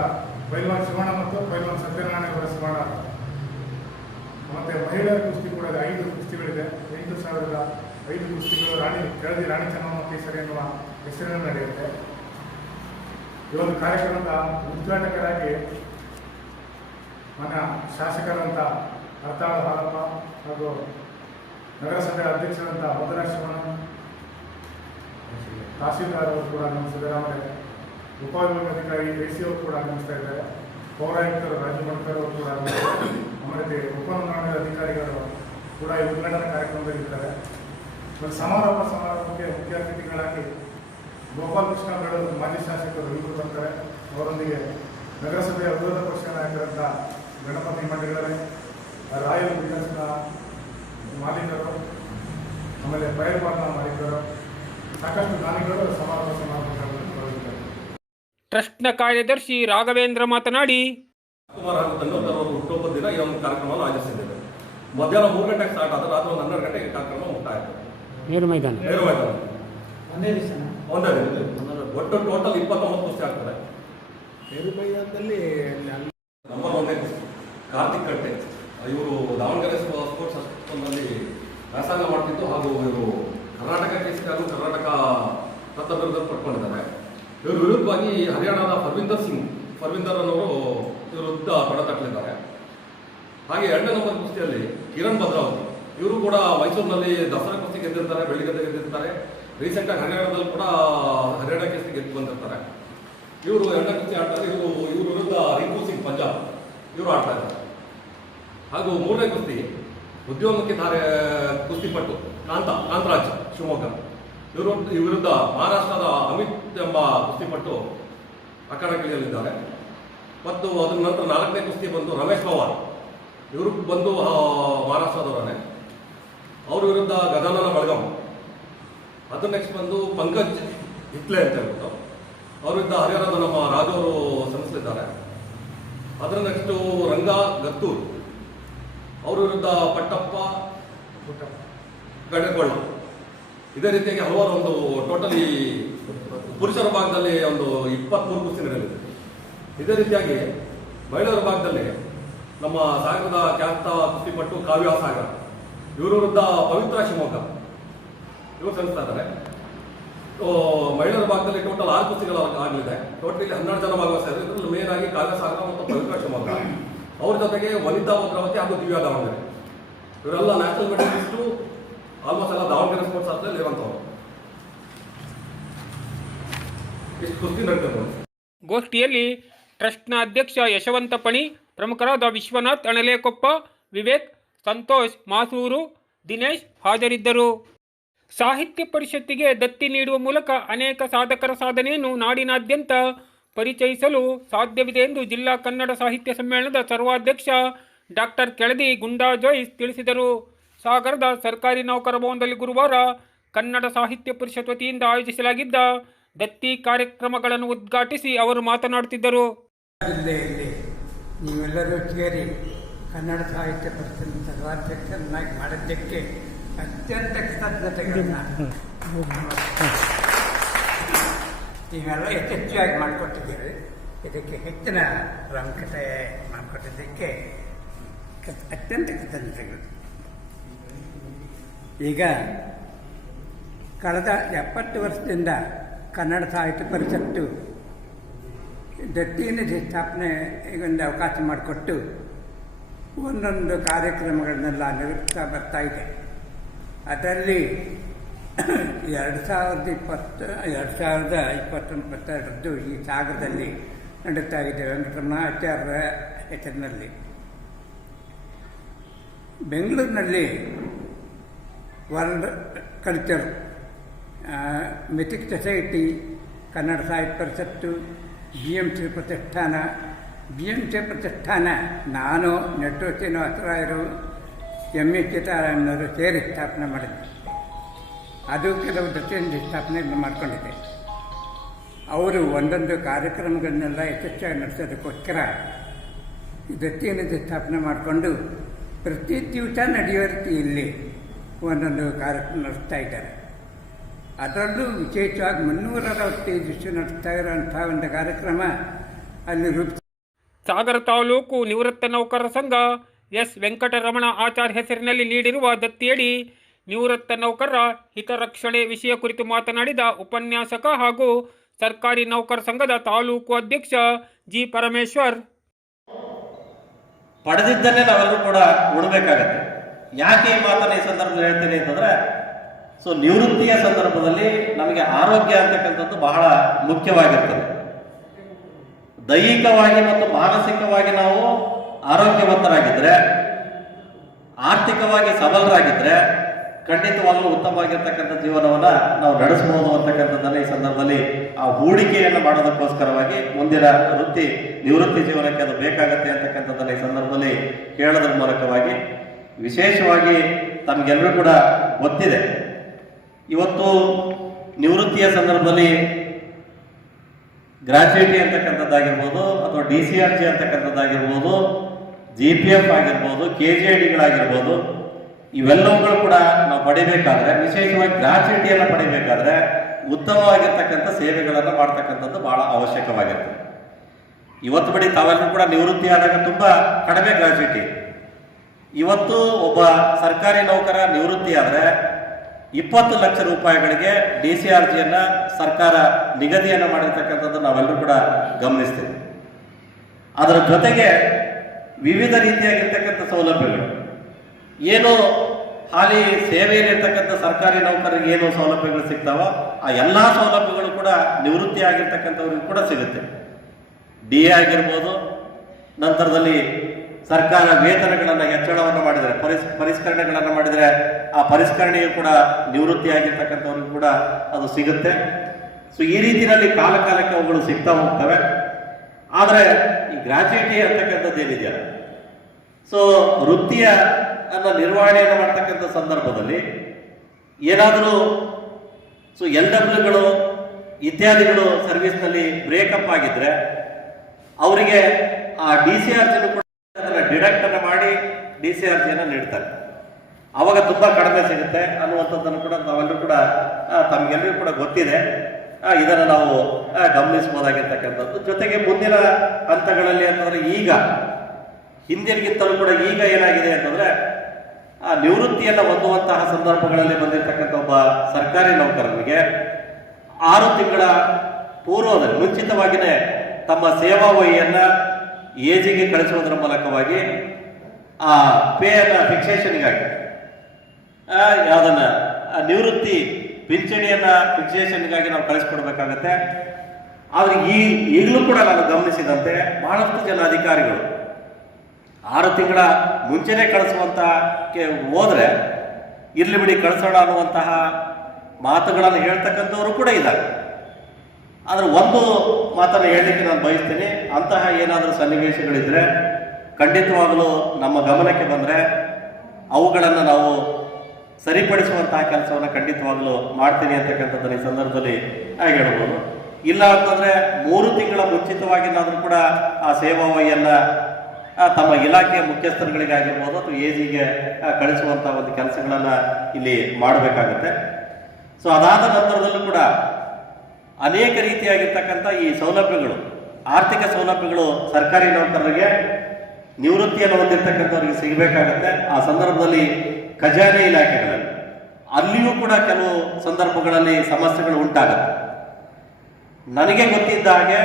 ಪೈಲ್ವಾನ್ ಶಿವಣ್ಣ ಮತ್ತು ಪೈಲ್ವಾನ್ ಸತ್ಯನಾರಾಯಣ ಅವರ ಸ್ಮರಣಾರ್ಥ. ಮತ್ತು ಮಹಿಳೆಯರ ಕುಸ್ತಿ ಕೂಡ 5 ಕುಸ್ತಿಗಳಿದೆ. 8,005 ಕುಸ್ತಿಗಳು ಕೆಳದಿ ರಾಣಿ ಚೆನ್ನಮ್ಮ ಕೇಸರಿ ಎನ್ನುವ ಹೆಸರಿನಲ್ಲಿ ನಡೆಯುತ್ತೆ. ಈ ಒಂದು ಕಾರ್ಯಕ್ರಮದ ಉದ್ಘಾಟಕರಾಗಿ ಮನ ಶಾಸಕರಂತ ಅರ್ತಾಳ ಹಾಲಪ್ಪ ಹಾಗೂ ನಗರಸಭೆ ಅಧ್ಯಕ್ಷರಂತ ಮೊದಲ ಶಿವಣ್ಣ, ತಹಸೀಲ್ದಾರ್ ಅವರು ಕೂಡ ಆಗಮಿಸಿದ್ದಾರೆ. ಆಮೇಲೆ ಉಪವಿಭಾಗಾಧಿಕಾರಿ AC ಅವರು ಕೂಡ ಆಗಮಿಸ್ತಾ ಇದ್ದಾರೆ. ಪೌರಾಯುಕ್ತರು ರಾಜು ಮಡ್ಕರ್ ಅವರು ಕೂಡ ಆಗಮಿಸ್ತಾರೆ. ಆಮೇಲೆ ಉಪನೋಂದಣಿ ಅಧಿಕಾರಿಗಳು ಕೂಡ ಈ ಉದ್ಘಾಟನಾ ಕಾರ್ಯಕ್ರಮದಲ್ಲಿ ಇರ್ತಾರೆ. ಮತ್ತು ಸಮಾರಂಭಕ್ಕೆ ಮುಖ್ಯ ಅತಿಥಿಗಳಾಗಿ ಗೋಪಾಲ್ ಕೃಷ್ಣ ಬೆಳೂರು ಮಾಜಿ ಶಾಸಕರು ಇವರು ಬರ್ತಾರೆ. ಅವರೊಂದಿಗೆ ನಗರಸಭೆಯ ವಿರೋಧ ಪಕ್ಷ ನಾಯಕರಂತ ಗಣಪತಿ ಮಂಡಳಿಗಳೇ, ರಾಯಲ್ ಬಿಲ್ಡರ್ಸ್ನ ಮಾಲೀಕರು, ಆಮೇಲೆ ಫೈರ್ ಬಾರ್ನ ಮಾಲೀಕರು, ಸಾಕಷ್ಟು ದಾನಿಗಳು ಸಮಾರಂಭದಲ್ಲಿ ಟ್ರಸ್ಟ್ನ ಕಾರ್ಯದರ್ಶಿ ರಾಘವೇಂದ್ರ ಮಾತನಾಡಿ, ಕುಮಾರ್ ಹಾಗೂ ತಂಡದವರ ಹುಟ್ಟುಹಬ್ಬದ ದಿನ ಈ ಒಂದು ಕಾರ್ಯಕ್ರಮವನ್ನು ಆಚರಿಸಿದ್ದೇವೆ. ಮಧ್ಯಾಹ್ನ 3 ಗಂಟೆಗೆ ಸ್ಟಾರ್ಟ್ ಆದರೆ ರಾತ್ರಿ 12 ಗಂಟೆಗೆ ಕಾರ್ಯಕ್ರಮ ಮುಕ್ತಾಯ ಆಯಿತು. ನೇರು ಮೈದಾನ ಒಂದೇ ದಿನ ಒಟ್ಟು ಟೋಟಲ್ 29 ಕುಸ್ತಿ ಆಗ್ತದೆ. ಮೈದಾನದಲ್ಲಿ ನಂಬರ್ 1ನೇ ಕುಸ್ತಿ ಕಾರ್ತಿಕ್ ಕಟ್ಟೆ, ಇವರು ದಾವಣಗೆರೆ ಸ್ಪೋರ್ಟ್ಸ್ ಅಸೋಸಿಯೇಷನ್ನಲ್ಲಿ ವ್ಯಾಸಂಗ ಮಾಡ್ತಿದ್ದು ಹಾಗೂ ಇವರು ಕರ್ನಾಟಕ ಕೇಸರಿ ಹಾಗೂ ಕರ್ನಾಟಕ ರತ್ನ ಬಿರುದು ಪಡ್ಕೊಂಡಿದ್ದಾರೆ. ಇವರು ವಿರುದ್ಧವಾಗಿ ಹರಿಯಾಣದ ಫರ್ವಿಂದರ್ ಅನ್ನೋರು ಇವರು ವಿರುದ್ಧ ಪಡತಟ್ಟಲಿದ್ದಾರೆ. ಹಾಗೆ 2ನೇ ನಂಬರ್ ಕುಸ್ತಿಯಲ್ಲಿ ಕಿರಣ್ ಭದ್ರಾವತಿ, ಇವರು ಕೂಡ ಮೈಸೂರಿನಲ್ಲಿ ದಸರಾ ಕುಸ್ತಿ ಗೆದ್ದಿರ್ತಾರೆ, ಬೆಳ್ಳಿಗದ್ದೆ ಗೆದ್ದಿರ್ತಾರೆ. ರೀಸೆಂಟಾಗಿ ಹರಿಯಾಣದಲ್ಲಿ ಕೂಡ ಹರಿಯಾಣ ಕೇಸರಿ ಗೆದ್ದು ಬಂದಿರ್ತಾರೆ. ಇವರು 2ನೇ ಕುಸ್ತಿ ಆಡ್ತಾರೆ. ಇವರು ವಿರುದ್ಧ ರಿಂಕು ಸಿಂಗ್ ಪಂಜಾಬ್ ಇವರು ಆಡ್ತಾ ಇದ್ದಾರೆ. ಹಾಗೂ 3ನೇ ಕುಸ್ತಿ ಉದ್ಯೋಗಕ್ಕೆ ಕುಸ್ತಿಪಟ್ಟು ಕಾಂತರಾಜ್ ಶಿವಮೊಗ್ಗ, ಇವರು ವಿರುದ್ಧ ಮಹಾರಾಷ್ಟ್ರದ ಅಮಿತ್ ಎಂಬ ಕುಸ್ತಿಪಟ್ಟು ಅಖಾಡಕ್ಕಿಳಿಯಲಿದ್ದಾರೆ. ಮತ್ತು ಅದರ ನಂತರ 4ನೇ ಕುಸ್ತಿ ಬಂದು ರಮೇಶ್ ಪವಾರ್, ಇವರು ಬಂದು ಮಹಾರಾಷ್ಟ್ರದವರೇ, ಅವ್ರ ವಿರುದ್ಧ ಗಜಾನನ ಬಳಗಾಮ್. ಅದು ನೆಕ್ಸ್ಟ್ ಬಂದು ಪಂಕಜ್ ಹಿತ್ಲೆ ಅಂತ ಹೇಳ್ಬಿಟ್ಟು ಅವ್ರ ವಿರುದ್ಧ ಹರಿಯಾಣದ ನಮ್ಮ ರಾಜು ಅವರು ಸಲ್ಲಿಸಲಿದ್ದಾರೆ. ಅದರ ನೆಕ್ಸ್ಟು ರಂಗಾ ಗತ್ತೂರ್, ಅವ್ರ ವಿರುದ್ಧ ಪಟ್ಟಪ್ಪ ಗಡಗೊಳ್ಳ. ಇದೇ ರೀತಿಯಾಗಿ ಹಲವಾರು ಒಂದು ಟೋಟಲಿ ಪುರುಷರ ಭಾಗದಲ್ಲಿ ಒಂದು 23 ಕುಸ್ತಿ ನಡೆಯಲಿದೆ. ಇದೇ ರೀತಿಯಾಗಿ ಮಹಿಳೆಯರ ಭಾಗದಲ್ಲಿ ನಮ್ಮ ಸಾಗರದ ಖ್ಯಾತ ಕುಸ್ತಿಪಟ್ಟು ಕಾವ್ಯ ಸಾಗರ್, ಇವರ ವಿರುದ್ಧ ಪವಿತ್ರ ಶಿವಮೊಗ್ಗ ಇವರು ಸಲ್ಲಿಸ್ತಾ ಇದ್ದಾರೆ. ಮಹಿಳೆಯರ ಭಾಗದಲ್ಲಿ ಟೋಟಲ್ 6 ಕುಸ್ತಿಗಳು ಆಗಲಿದೆ. ಟೋಟಲಿ 12 ಜನ ಭಾಗವಹಿಸ್ತಾರೆ. ಇದರಲ್ಲಿ ಮೇನ್ ಆಗಿ ಕಾವ್ಯ ಸಾಗರ ಮತ್ತು ಪವಿತ್ರ ಶಿವಮೊಗ್ಗ, ಅವ್ರ ಜೊತೆಗೆ ವನಿತಾ ಭದ್ರಾವತಿ ಹಾಗೂ ದಿವ್ಯಾ ದಾವಣಗೆರೆ, ಇವರೆಲ್ಲ ನ್ಯಾಷನಲ್ ಮೆಡಲಿಸ್ಟು, ಆಲ್ಮೋಸ್ಟ್ ಎಲ್ಲ ದಾವಣಗೆರೆ ಸ್ಪೋರ್ಟ್ಸ್ ಆಸ್ಟ್ರಲ್ಲಿ ಇರುವಂಥವ್ರು. ಇಷ್ಟು ಕುಸ್ತಿ ನಡೀತದೆ. ಗೋಷ್ಠಿಯಲ್ಲಿ ಟ್ರಸ್ಟ್ನ ಅಧ್ಯಕ್ಷ ಯಶವಂತ ಪಣಿ, ಪ್ರಮುಖರಾದ ವಿಶ್ವನಾಥ್ ಅಣಲೇಕೊಪ್ಪ, ವಿವೇಕ್, ಸಂತೋಷ್ ಮಾಸೂರು, ದಿನೇಶ್ ಹಾಜರಿದ್ದರು. ಸಾಹಿತ್ಯ ಪರಿಷತ್ತಿಗೆ ದತ್ತಿ ನೀಡುವ ಮೂಲಕ ಅನೇಕ ಸಾಧಕರ ಸಾಧನೆಯನ್ನು ನಾಡಿನಾದ್ಯಂತ ಪರಿಚಯಿಸಲು ಸಾಧ್ಯವಿದೆ ಎಂದು ಜಿಲ್ಲಾ ಕನ್ನಡ ಸಾಹಿತ್ಯ ಸಮ್ಮೇಳನದ ಸರ್ವಾಧ್ಯಕ್ಷ ಡಾಕ್ಟರ್ ಕೆಳದಿ ಗುಂಡಾ ಜೋಯ್ಸ್ ತಿಳಿಸಿದರು. ಸಾಗರದ ಸರ್ಕಾರಿ ನೌಕರ ಭವನದಲ್ಲಿ ಗುರುವಾರ ಕನ್ನಡ ಸಾಹಿತ್ಯ ಪರಿಷತ್ ವತಿಯಿಂದ ಆಯೋಜಿಸಲಾಗಿದ್ದ ದತ್ತಿ ಕಾರ್ಯಕ್ರಮಗಳನ್ನು ಉದ್ಘಾಟಿಸಿ ಅವರು ಮಾತನಾಡುತ್ತಿದ್ದರು. ಜಿಲ್ಲೆಯಲ್ಲಿ ನೀವೆಲ್ಲರೂ ಸೇರಿ ಕನ್ನಡ ಸಾಹಿತ್ಯ ಪರಿಷತ್ ಸರ್ವಾಧ್ಯಕ್ಷರನ್ನಾಗಿ ಮಾಡಿದ್ದಕ್ಕೆ ಅತ್ಯಂತ ಕೃತಜ್ಞತೆಗಳನ್ನು ನೀವೆಲ್ಲ ಯಶಸ್ವಿಯಾಗಿ ಮಾಡಿಕೊಟ್ಟಿದ್ದೀರಿ. ಇದಕ್ಕೆ ಹೆಚ್ಚಿನ ಪ್ರಾಮುಖ್ಯತೆ ಮಾಡಿಕೊಟ್ಟಿದ್ದಕ್ಕೆ ಅತ್ಯಂತ ಕೃತಜ್ಞತೆಗಳು. ಈಗ ಕಳೆದ 70 ವರ್ಷದಿಂದ ಕನ್ನಡ ಸಾಹಿತ್ಯ ಪರಿಷತ್ತು ದತ್ತಿ ನಿಧಿ ಸ್ಥಾಪನೆಗೊಂದು ಅವಕಾಶ ಮಾಡಿಕೊಟ್ಟು ಒಂದೊಂದು ಕಾರ್ಯಕ್ರಮಗಳನ್ನೆಲ್ಲ ನಿರ್ವಹಿಸ್ತಾ ಬರ್ತಾ ಇದೆ. ಅದರಲ್ಲಿ 2021-22 ಈ ಸಾಗರದಲ್ಲಿ ನಡೀತಾ ಇದೆ ವೆಂಕಟರಮಣ ಆಚಾರ್ಯ ಹೆಸರಿನಲ್ಲಿ. ಬೆಂಗಳೂರಿನಲ್ಲಿ world culture mythic society Kannada ಸಾಹಿತ್ಯ ಪರಿಷತ್ತು, BMC ಪ್ರತಿಷ್ಠಾನ. BMC ಪ್ರತಿಷ್ಠಾನ ನಾನು ನೆಟ್ಟೂರು ಶ್ರೀನಿವಾಸರಾಯರು, ME ಸೀತಾರಾಮನವರು ಸೇರಿ ಸ್ಥಾಪನೆ ಮಾಡಿದ್ದೆ. ಅದು ಕೆಲವು ದೃಷ್ಟಿಯಿಂದ ಸ್ಥಾಪನೆ ಮಾಡಿಕೊಂಡಿದೆ. ಅವರು ಒಂದೊಂದು ಕಾರ್ಯಕ್ರಮಗಳನ್ನೆಲ್ಲ ಯಶಸ್ವಿಯಾಗಿ ನಡೆಸೋದಕ್ಕೋಸ್ಕರ ಈ ದತ್ತಿನಿಧಿ ಸ್ಥಾಪನೆ ಮಾಡಿಕೊಂಡು ಪ್ರತಿ ದಿವಸ ನಡೆಯೋ ರೀತಿಯಲ್ಲಿ ಒಂದೊಂದು ಕಾರ್ಯಕ್ರಮ ನಡೆಸ್ತಾ ಇದ್ದಾರೆ. ಅದರಲ್ಲೂ ವಿಶೇಷವಾಗಿ 365 ದಿವಸ ನಡೆಸ್ತಾ ಇರೋಂಥ ಒಂದು ಕಾರ್ಯಕ್ರಮ ಅಲ್ಲಿ ಸಾಗರ ತಾಲೂಕು ನಿವೃತ್ತ ನೌಕರರ ಸಂಘ ಎಸ್ ವೆಂಕಟರಮಣ ಆಚಾರ್ ಹೆಸರಿನಲ್ಲಿ ನೀಡಿರುವ ದತ್ತಿಯಡಿ ನಿವೃತ್ತ ನೌಕರರ ಹಿತರಕ್ಷಣೆ ವಿಷಯ ಕುರಿತು ಮಾತನಾಡಿದ ಉಪನ್ಯಾಸಕ ಹಾಗೂ ಸರ್ಕಾರಿ ನೌಕರ ಸಂಘದ ತಾಲೂಕು ಅಧ್ಯಕ್ಷ ಜಿ ಪರಮೇಶ್ವರ್, ಪಡೆದಿದ್ದನ್ನೇ ನಾವೆಲ್ಲರೂ ಕೂಡ ಉಡಬೇಕಾಗತ್ತೆ. ಯಾಕೆ ಈ ಮಾತನ್ನು ಈ ಸಂದರ್ಭದಲ್ಲಿ ಹೇಳ್ತೀನಿ ಅಂತಂದ್ರೆ, ನಿವೃತ್ತಿಯ ಸಂದರ್ಭದಲ್ಲಿ ನಮಗೆ ಆರೋಗ್ಯ ಅಂತಕ್ಕಂಥದ್ದು ಬಹಳ ಮುಖ್ಯವಾಗಿರ್ತದೆ. ದೈಹಿಕವಾಗಿ ಮತ್ತು ಮಾನಸಿಕವಾಗಿ ನಾವು ಆರೋಗ್ಯವಂತರಾಗಿದ್ದರೆ, ಆರ್ಥಿಕವಾಗಿ ಸಬಲರಾಗಿದ್ದರೆ ಖಂಡಿತವಾಗಲೂ ಉತ್ತಮವಾಗಿರ್ತಕ್ಕಂಥ ಜೀವನವನ್ನು ನಾವು ನಡೆಸಬಹುದು ಅಂತಕ್ಕಂಥದ್ದನ್ನು ಈ ಸಂದರ್ಭದಲ್ಲಿ ಆ ಹೂಡಿಕೆಯನ್ನು ಮಾಡೋದಕ್ಕೋಸ್ಕರವಾಗಿ ಮುಂದಿನ ನಿವೃತ್ತಿ ಜೀವನಕ್ಕೆ ಅದು ಬೇಕಾಗತ್ತೆ ಅಂತಕ್ಕಂಥದ್ದನ್ನು ಈ ಸಂದರ್ಭದಲ್ಲಿ ಹೇಳೋದ್ರ ಮೂಲಕವಾಗಿ ವಿಶೇಷವಾಗಿ ತಮಗೆಲ್ಲರೂ ಕೂಡ ಗೊತ್ತಿದೆ, ಇವತ್ತು ನಿವೃತ್ತಿಯ ಸಂದರ್ಭದಲ್ಲಿ ಗ್ರಾಚ್ಯುಯಿಟಿ ಅಂತಕ್ಕಂಥದ್ದಾಗಿರ್ಬೋದು ಅಥವಾ DCRG ಅಂತಕ್ಕಂಥದ್ದಾಗಿರ್ಬೋದು, GPF ಆಗಿರ್ಬೋದು, KJDಗಳಾಗಿರ್ಬೋದು, ಇವೆಲ್ಲವುಗಳು ಕೂಡ ನಾವು ಪಡಿಬೇಕಾದ್ರೆ, ವಿಶೇಷವಾಗಿ ಗ್ರಾಚ್ಯುಯಿಟಿಯನ್ನು ಪಡಿಬೇಕಾದ್ರೆ ಉತ್ತಮವಾಗಿರ್ತಕ್ಕಂಥ ಸೇವೆಗಳನ್ನು ಮಾಡ್ತಕ್ಕಂಥದ್ದು ಬಹಳ ಅವಶ್ಯಕವಾಗಿರ್ತದೆ. ಇವತ್ತು ಬಿಡಿ ತಾವೆಲ್ಲರೂ ಕೂಡ ನಿವೃತ್ತಿ ಆದಾಗ ತುಂಬ ಕಡಿಮೆ ಗ್ರಾಚ್ಯುಯಿಟಿ. ಇವತ್ತು ಒಬ್ಬ ಸರ್ಕಾರಿ ನೌಕರ ನಿವೃತ್ತಿ ಆದರೆ 20 ಲಕ್ಷ ರೂಪಾಯಿಗಳಿಗೆ DCRGಯನ್ನು ಸರ್ಕಾರ ನಿಗದಿಯನ್ನು ಮಾಡಿರ್ತಕ್ಕಂಥದ್ದು ನಾವೆಲ್ಲರೂ ಕೂಡ ಗಮನಿಸ್ತೀವಿ. ಅದರ ಜೊತೆಗೆ ವಿವಿಧ ರೀತಿಯಾಗಿರ್ತಕ್ಕಂಥ ಸೌಲಭ್ಯಗಳು ಏನು ಹಾಲಿ ಸೇವೆಯಲ್ಲಿರ್ತಕ್ಕಂಥ ಸರ್ಕಾರಿ ನೌಕರರಿಗೆ ಏನು ಸೌಲಭ್ಯಗಳು ಸಿಗ್ತಾವೋ ಆ ಎಲ್ಲ ಸೌಲಭ್ಯಗಳು ಕೂಡ ನಿವೃತ್ತಿ ಆಗಿರ್ತಕ್ಕಂಥವ್ರಿಗೆ ಕೂಡ ಸಿಗುತ್ತೆ. DA ಆಗಿರ್ಬೋದು, ನಂತರದಲ್ಲಿ ಸರ್ಕಾರ ವೇತನಗಳನ್ನು ಹೆಚ್ಚಳವನ್ನು ಮಾಡಿದರೆ, ಪರಿಷ್ಕರಣೆಗಳನ್ನು ಮಾಡಿದರೆ ಆ ಪರಿಷ್ಕರಣೆಯು ಕೂಡ ನಿವೃತ್ತಿ ಆಗಿರ್ತಕ್ಕಂಥವ್ರಿಗೂ ಕೂಡ ಅದು ಸಿಗುತ್ತೆ. ಈ ರೀತಿಯಲ್ಲಿ ಕಾಲಕ್ಕೆ ಅವುಗಳು ಸಿಗ್ತಾ ಹೋಗ್ತವೆ. ಆದರೆ ಈ ಗ್ರಾಚ್ಯುಯಿಟಿ ಅಂತಕ್ಕಂಥದ್ದು ಏನಿದೆಯಲ್ಲ, ವೃತ್ತಿಯ ನಿರ್ವಹಣೆಯನ್ನು ಮಾಡ್ತಕ್ಕಂಥ ಸಂದರ್ಭದಲ್ಲಿ ಏನಾದರೂ LWಗಳು ಇತ್ಯಾದಿಗಳು ಸರ್ವಿಸ್ನಲ್ಲಿ ಬ್ರೇಕಪ್ ಆಗಿದ್ರೆ ಅವರಿಗೆ ಆ DCRGನೂ ಕೂಡ ಡಿಡಕ್ಟ್ ಅನ್ನು ಮಾಡಿ DCRGಯನ್ನು ನೀಡ್ತಾರೆ. ಅವಾಗ ತುಂಬಾ ಕಡಿಮೆ ಸಿಗುತ್ತೆ ಅನ್ನುವಂಥದ್ದನ್ನು ಕೂಡ ನಾವೆಲ್ಲರೂ ಕೂಡ ತಮಗೆಲ್ಲರಿಗೂ ಕೂಡ ಗೊತ್ತಿದೆ. ಇದನ್ನು ನಾವು ಗಮನಿಸಬಹುದಾಗಿರ್ತಕ್ಕಂಥದ್ದು. ಜೊತೆಗೆ ಮುಂದಿನ ಹಂತಗಳಲ್ಲಿ ಅಂತಂದ್ರೆ ಈಗ ಹಿಂದಿನಗಿಂತಲೂ ಕೂಡ ಈಗ ಏನಾಗಿದೆ ಅಂತಂದ್ರೆ ಆ ನಿವೃತ್ತಿಯನ್ನು ಹೊಂದುವಂತಹ ಸಂದರ್ಭಗಳಲ್ಲಿ ಬಂದಿರತಕ್ಕಂಥ ಒಬ್ಬ ಸರ್ಕಾರಿ ನೌಕರನಿಗೆ 6 ತಿಂಗಳ ಪೂರ್ವದಲ್ಲಿ ಮುಂಚಿತವಾಗಿಯೇ ತಮ್ಮ ಸೇವಾವಧಿಯನ್ನ ಏಜಿಗೆ ಕಳಿಸುವುದರ ಮೂಲಕವಾಗಿ ಆ ಪೇಯನ್ನು ಫಿಕ್ಸೇಷನ್ಗಾಗಿ ಯಾವುದನ್ನ ನಿವೃತ್ತಿ ಪಿಂಚಣಿಯನ್ನ ಫಿಕ್ಸೇಷನ್ಗಾಗಿ ನಾವು ಕಳಿಸ್ಕೊಡ್ಬೇಕಾಗತ್ತೆ. ಆದ್ರೆ ಈಗಲೂ ಕೂಡ ನಾನು ಗಮನಿಸಿದಂತೆ ಬಹಳಷ್ಟು ಜನ ಅಧಿಕಾರಿಗಳು 6 ತಿಂಗಳ ಮುಂಚೆನೇ ಕಳಿಸುವಂತಕ್ಕೆ ಹೋದ್ರೆ ಇರ್ಲಿ ಬಿಡಿ ಕಳಿಸೋಣ ಅನ್ನುವಂತಹ ಮಾತುಗಳನ್ನು ಹೇಳ್ತಕ್ಕಂಥವರು ಕೂಡ ಇದ್ದಾರೆ. ಆದ್ರೆ ಒಂದು ಮಾತನ್ನು ಹೇಳಲಿಕ್ಕೆ ನಾನು ಬಯಸ್ತೀನಿ, ಅಂತಹ ಏನಾದರೂ ಸನ್ನಿವೇಶಗಳಿದ್ರೆ ಖಂಡಿತವಾಗಲೂ ನಮ್ಮ ಗಮನಕ್ಕೆ ಬಂದರೆ ಅವುಗಳನ್ನು ನಾವು ಸರಿಪಡಿಸುವಂತಹ ಕೆಲಸವನ್ನು ಖಂಡಿತವಾಗಲೂ ಮಾಡ್ತೀನಿ ಅಂತಕ್ಕಂಥದ್ದನ್ನು ಈ ಸಂದರ್ಭದಲ್ಲಿ ಹೇಳ್ಬೋದು. ಇಲ್ಲ ಅಂತಂದರೆ 3 ತಿಂಗಳ ಮುಂಚಿತವಾಗಿನಾದರೂ ಕೂಡ ಆ ಸೇವಾವಧಿಯನ್ನು ತಮ್ಮ ಇಲಾಖೆಯ ಮುಖ್ಯಸ್ಥರುಗಳಿಗಾಗಿರ್ಬೋದು ಅಥವಾ ಏಜಿಗೆ ಕಳಿಸುವಂಥ ಒಂದು ಕೆಲಸಗಳನ್ನು ಇಲ್ಲಿ ಮಾಡಬೇಕಾಗುತ್ತೆ. ಅದಾದ ನಂತರದಲ್ಲೂ ಕೂಡ ಅನೇಕ ರೀತಿಯಾಗಿರ್ತಕ್ಕಂಥ ಈ ಸೌಲಭ್ಯಗಳು, ಆರ್ಥಿಕ ಸೌಲಭ್ಯಗಳು ಸರ್ಕಾರಿ ನೌಕರರಿಗೆ ನಿವೃತ್ತಿಯನ್ನು ಹೊಂದಿರತಕ್ಕಂಥವ್ರಿಗೆ ಸಿಗಬೇಕಾಗತ್ತೆ. ಆ ಸಂದರ್ಭದಲ್ಲಿ ಖಜಾನೆ ಇಲಾಖೆಗಳಲ್ಲಿ ಅಲ್ಲಿಯೂ ಕೂಡ ಕೆಲವು ಸಂದರ್ಭಗಳಲ್ಲಿ ಸಮಸ್ಯೆಗಳು ಉಂಟಾಗುತ್ತೆ. ನನಗೆ ಗೊತ್ತಿದ್ದ ಹಾಗೆ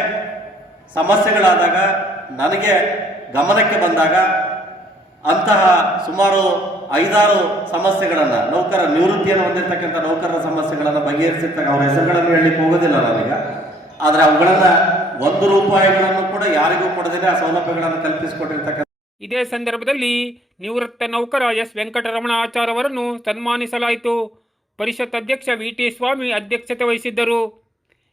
ಸಮಸ್ಯೆಗಳಾದಾಗ, ನನಗೆ ಗಮನಕ್ಕೆ ಬಂದಾಗ ಅಂತಹ ಸುಮಾರು 5-6 ಸಮಸ್ಯೆಗಳನ್ನು ನೌಕರ ನಿವೃತ್ತಿಯನ್ನು ಹೊಂದಿರತಕ್ಕಂಥ ನೌಕರರ ಸಮಸ್ಯೆಗಳನ್ನು ಬಗೆಹರಿಸಿರ್ತಕ್ಕ ಅವರ ಹೆಸರುಗಳನ್ನು ಹೇಳಲಿಕ್ಕೆ ಹೋಗೋದಿಲ್ಲ ನಾನೀಗ. ಆದರೆ ಅವುಗಳನ್ನು 1 ರೂಪಾಯಿಗಳನ್ನು ಕೂಡ ಯಾರಿಗೂ ಕೊಡದೇ ಆ ಸೌಲಭ್ಯಗಳನ್ನು ಕಲ್ಪಿಸಿಕೊಟ್ಟಿರ್ತಕ್ಕಂಥ. ಇದೇ ಸಂದರ್ಭದಲ್ಲಿ ನಿವೃತ್ತ ನೌಕರ ಎಸ್ ವೆಂಕಟರಮಣ ಆಚಾರ್ ಅವರನ್ನು ಸನ್ಮಾನಿಸಲಾಯಿತು. ಪರಿಷತ್ ಅಧ್ಯಕ್ಷ VT ಸ್ವಾಮಿ ಅಧ್ಯಕ್ಷತೆ ವಹಿಸಿದ್ದರು.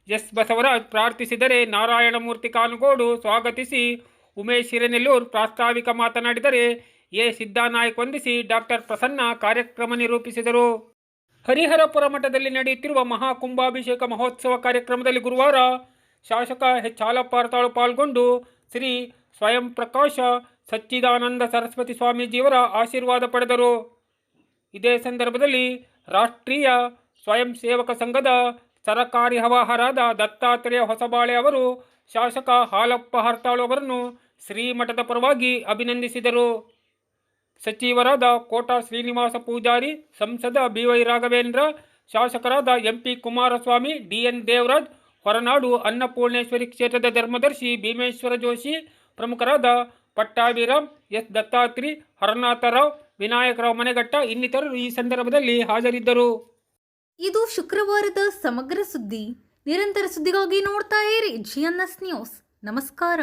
ಎಸ್ ಬಸವರಾಜ್ ಪ್ರಾರ್ಥಿಸಿದರೆ, ನಾರಾಯಣಮೂರ್ತಿ ಕಾನುಗೋಡು ಸ್ವಾಗತಿಸಿ, ಉಮೇಶ್ ಹಿರೇನೆಲ್ಲೂರು ಪ್ರಾಸ್ತಾವಿಕ ಮಾತನಾಡಿದರೆ, ಎ ಸಿದ್ದಾನಾಯಕ್ ವಂದಿಸಿ ಡಾಕ್ಟರ್ ಪ್ರಸನ್ನ ಕಾರ್ಯಕ್ರಮ ನಿರೂಪಿಸಿದರು. ಹರಿಹರಪುರ ಮಠದಲ್ಲಿ ನಡೆಯುತ್ತಿರುವ ಮಹಾಕುಂಭಾಭಿಷೇಕ ಮಹೋತ್ಸವ ಕಾರ್ಯಕ್ರಮದಲ್ಲಿ ಗುರುವಾರ ಶಾಸಕ ಎಚ್ ಹಾಲಪ್ಪ ಹರ್ತಾಳು ಪಾಲ್ಗೊಂಡು ಶ್ರೀ ಸ್ವಯಂ ಪ್ರಕಾಶ ಸಚ್ಚಿದಾನಂದ ಸರಸ್ವತಿ ಸ್ವಾಮೀಜಿಯವರ ಆಶೀರ್ವಾದ ಪಡೆದರು. ಇದೇ ಸಂದರ್ಭದಲ್ಲಿ ರಾಷ್ಟ್ರೀಯ ಸ್ವಯಂ ಸೇವಕ ಸಂಘದ ಸರಕಾರಿ ಹವಾಹರಾದ ದತ್ತಾತ್ರೇಯ ಹೊಸಬಾಳೆ ಅವರು ಶಾಸಕ ಹಾಲಪ್ಪ ಹರ್ತಾಳು ಅವರನ್ನು ಶ್ರೀಮಠದ ಪರವಾಗಿ ಅಭಿನಂದಿಸಿದರು. ಸಚಿವರಾದ ಕೋಟಾ ಶ್ರೀನಿವಾಸ ಪೂಜಾರಿ, ಸಂಸದ BY ರಾಘವೇಂದ್ರ, ಶಾಸಕರಾದ MP ಕುಮಾರಸ್ವಾಮಿ, DN ದೇವರಾಜ್, ಹೊರನಾಡು ಅನ್ನಪೂರ್ಣೇಶ್ವರಿ ಕ್ಷೇತ್ರದ ಧರ್ಮದರ್ಶಿ ಭೀಮೇಶ್ವರ ಜೋಶಿ, ಪ್ರಮುಖರಾದ ಪಟ್ಟಾಭಿರಾಮ್, ಎಸ್ ದತ್ತಾತ್ರಿ, ಹರನಾಥರಾವ್, ವಿನಾಯಕರಾವ್ ಮನೆಗಟ್ಟ ಇನ್ನಿತರರು ಈ ಸಂದರ್ಭದಲ್ಲಿ ಹಾಜರಿದ್ದರು. ಇದು ಶುಕ್ರವಾರದ ಸಮಗ್ರ ಸುದ್ದಿ. ನಿರಂತರ ಸುದ್ದಿಗಾಗಿ ನೋಡ್ತಾ ಇರಿ GNS ನ್ಯೂಸ್. ನಮಸ್ಕಾರ.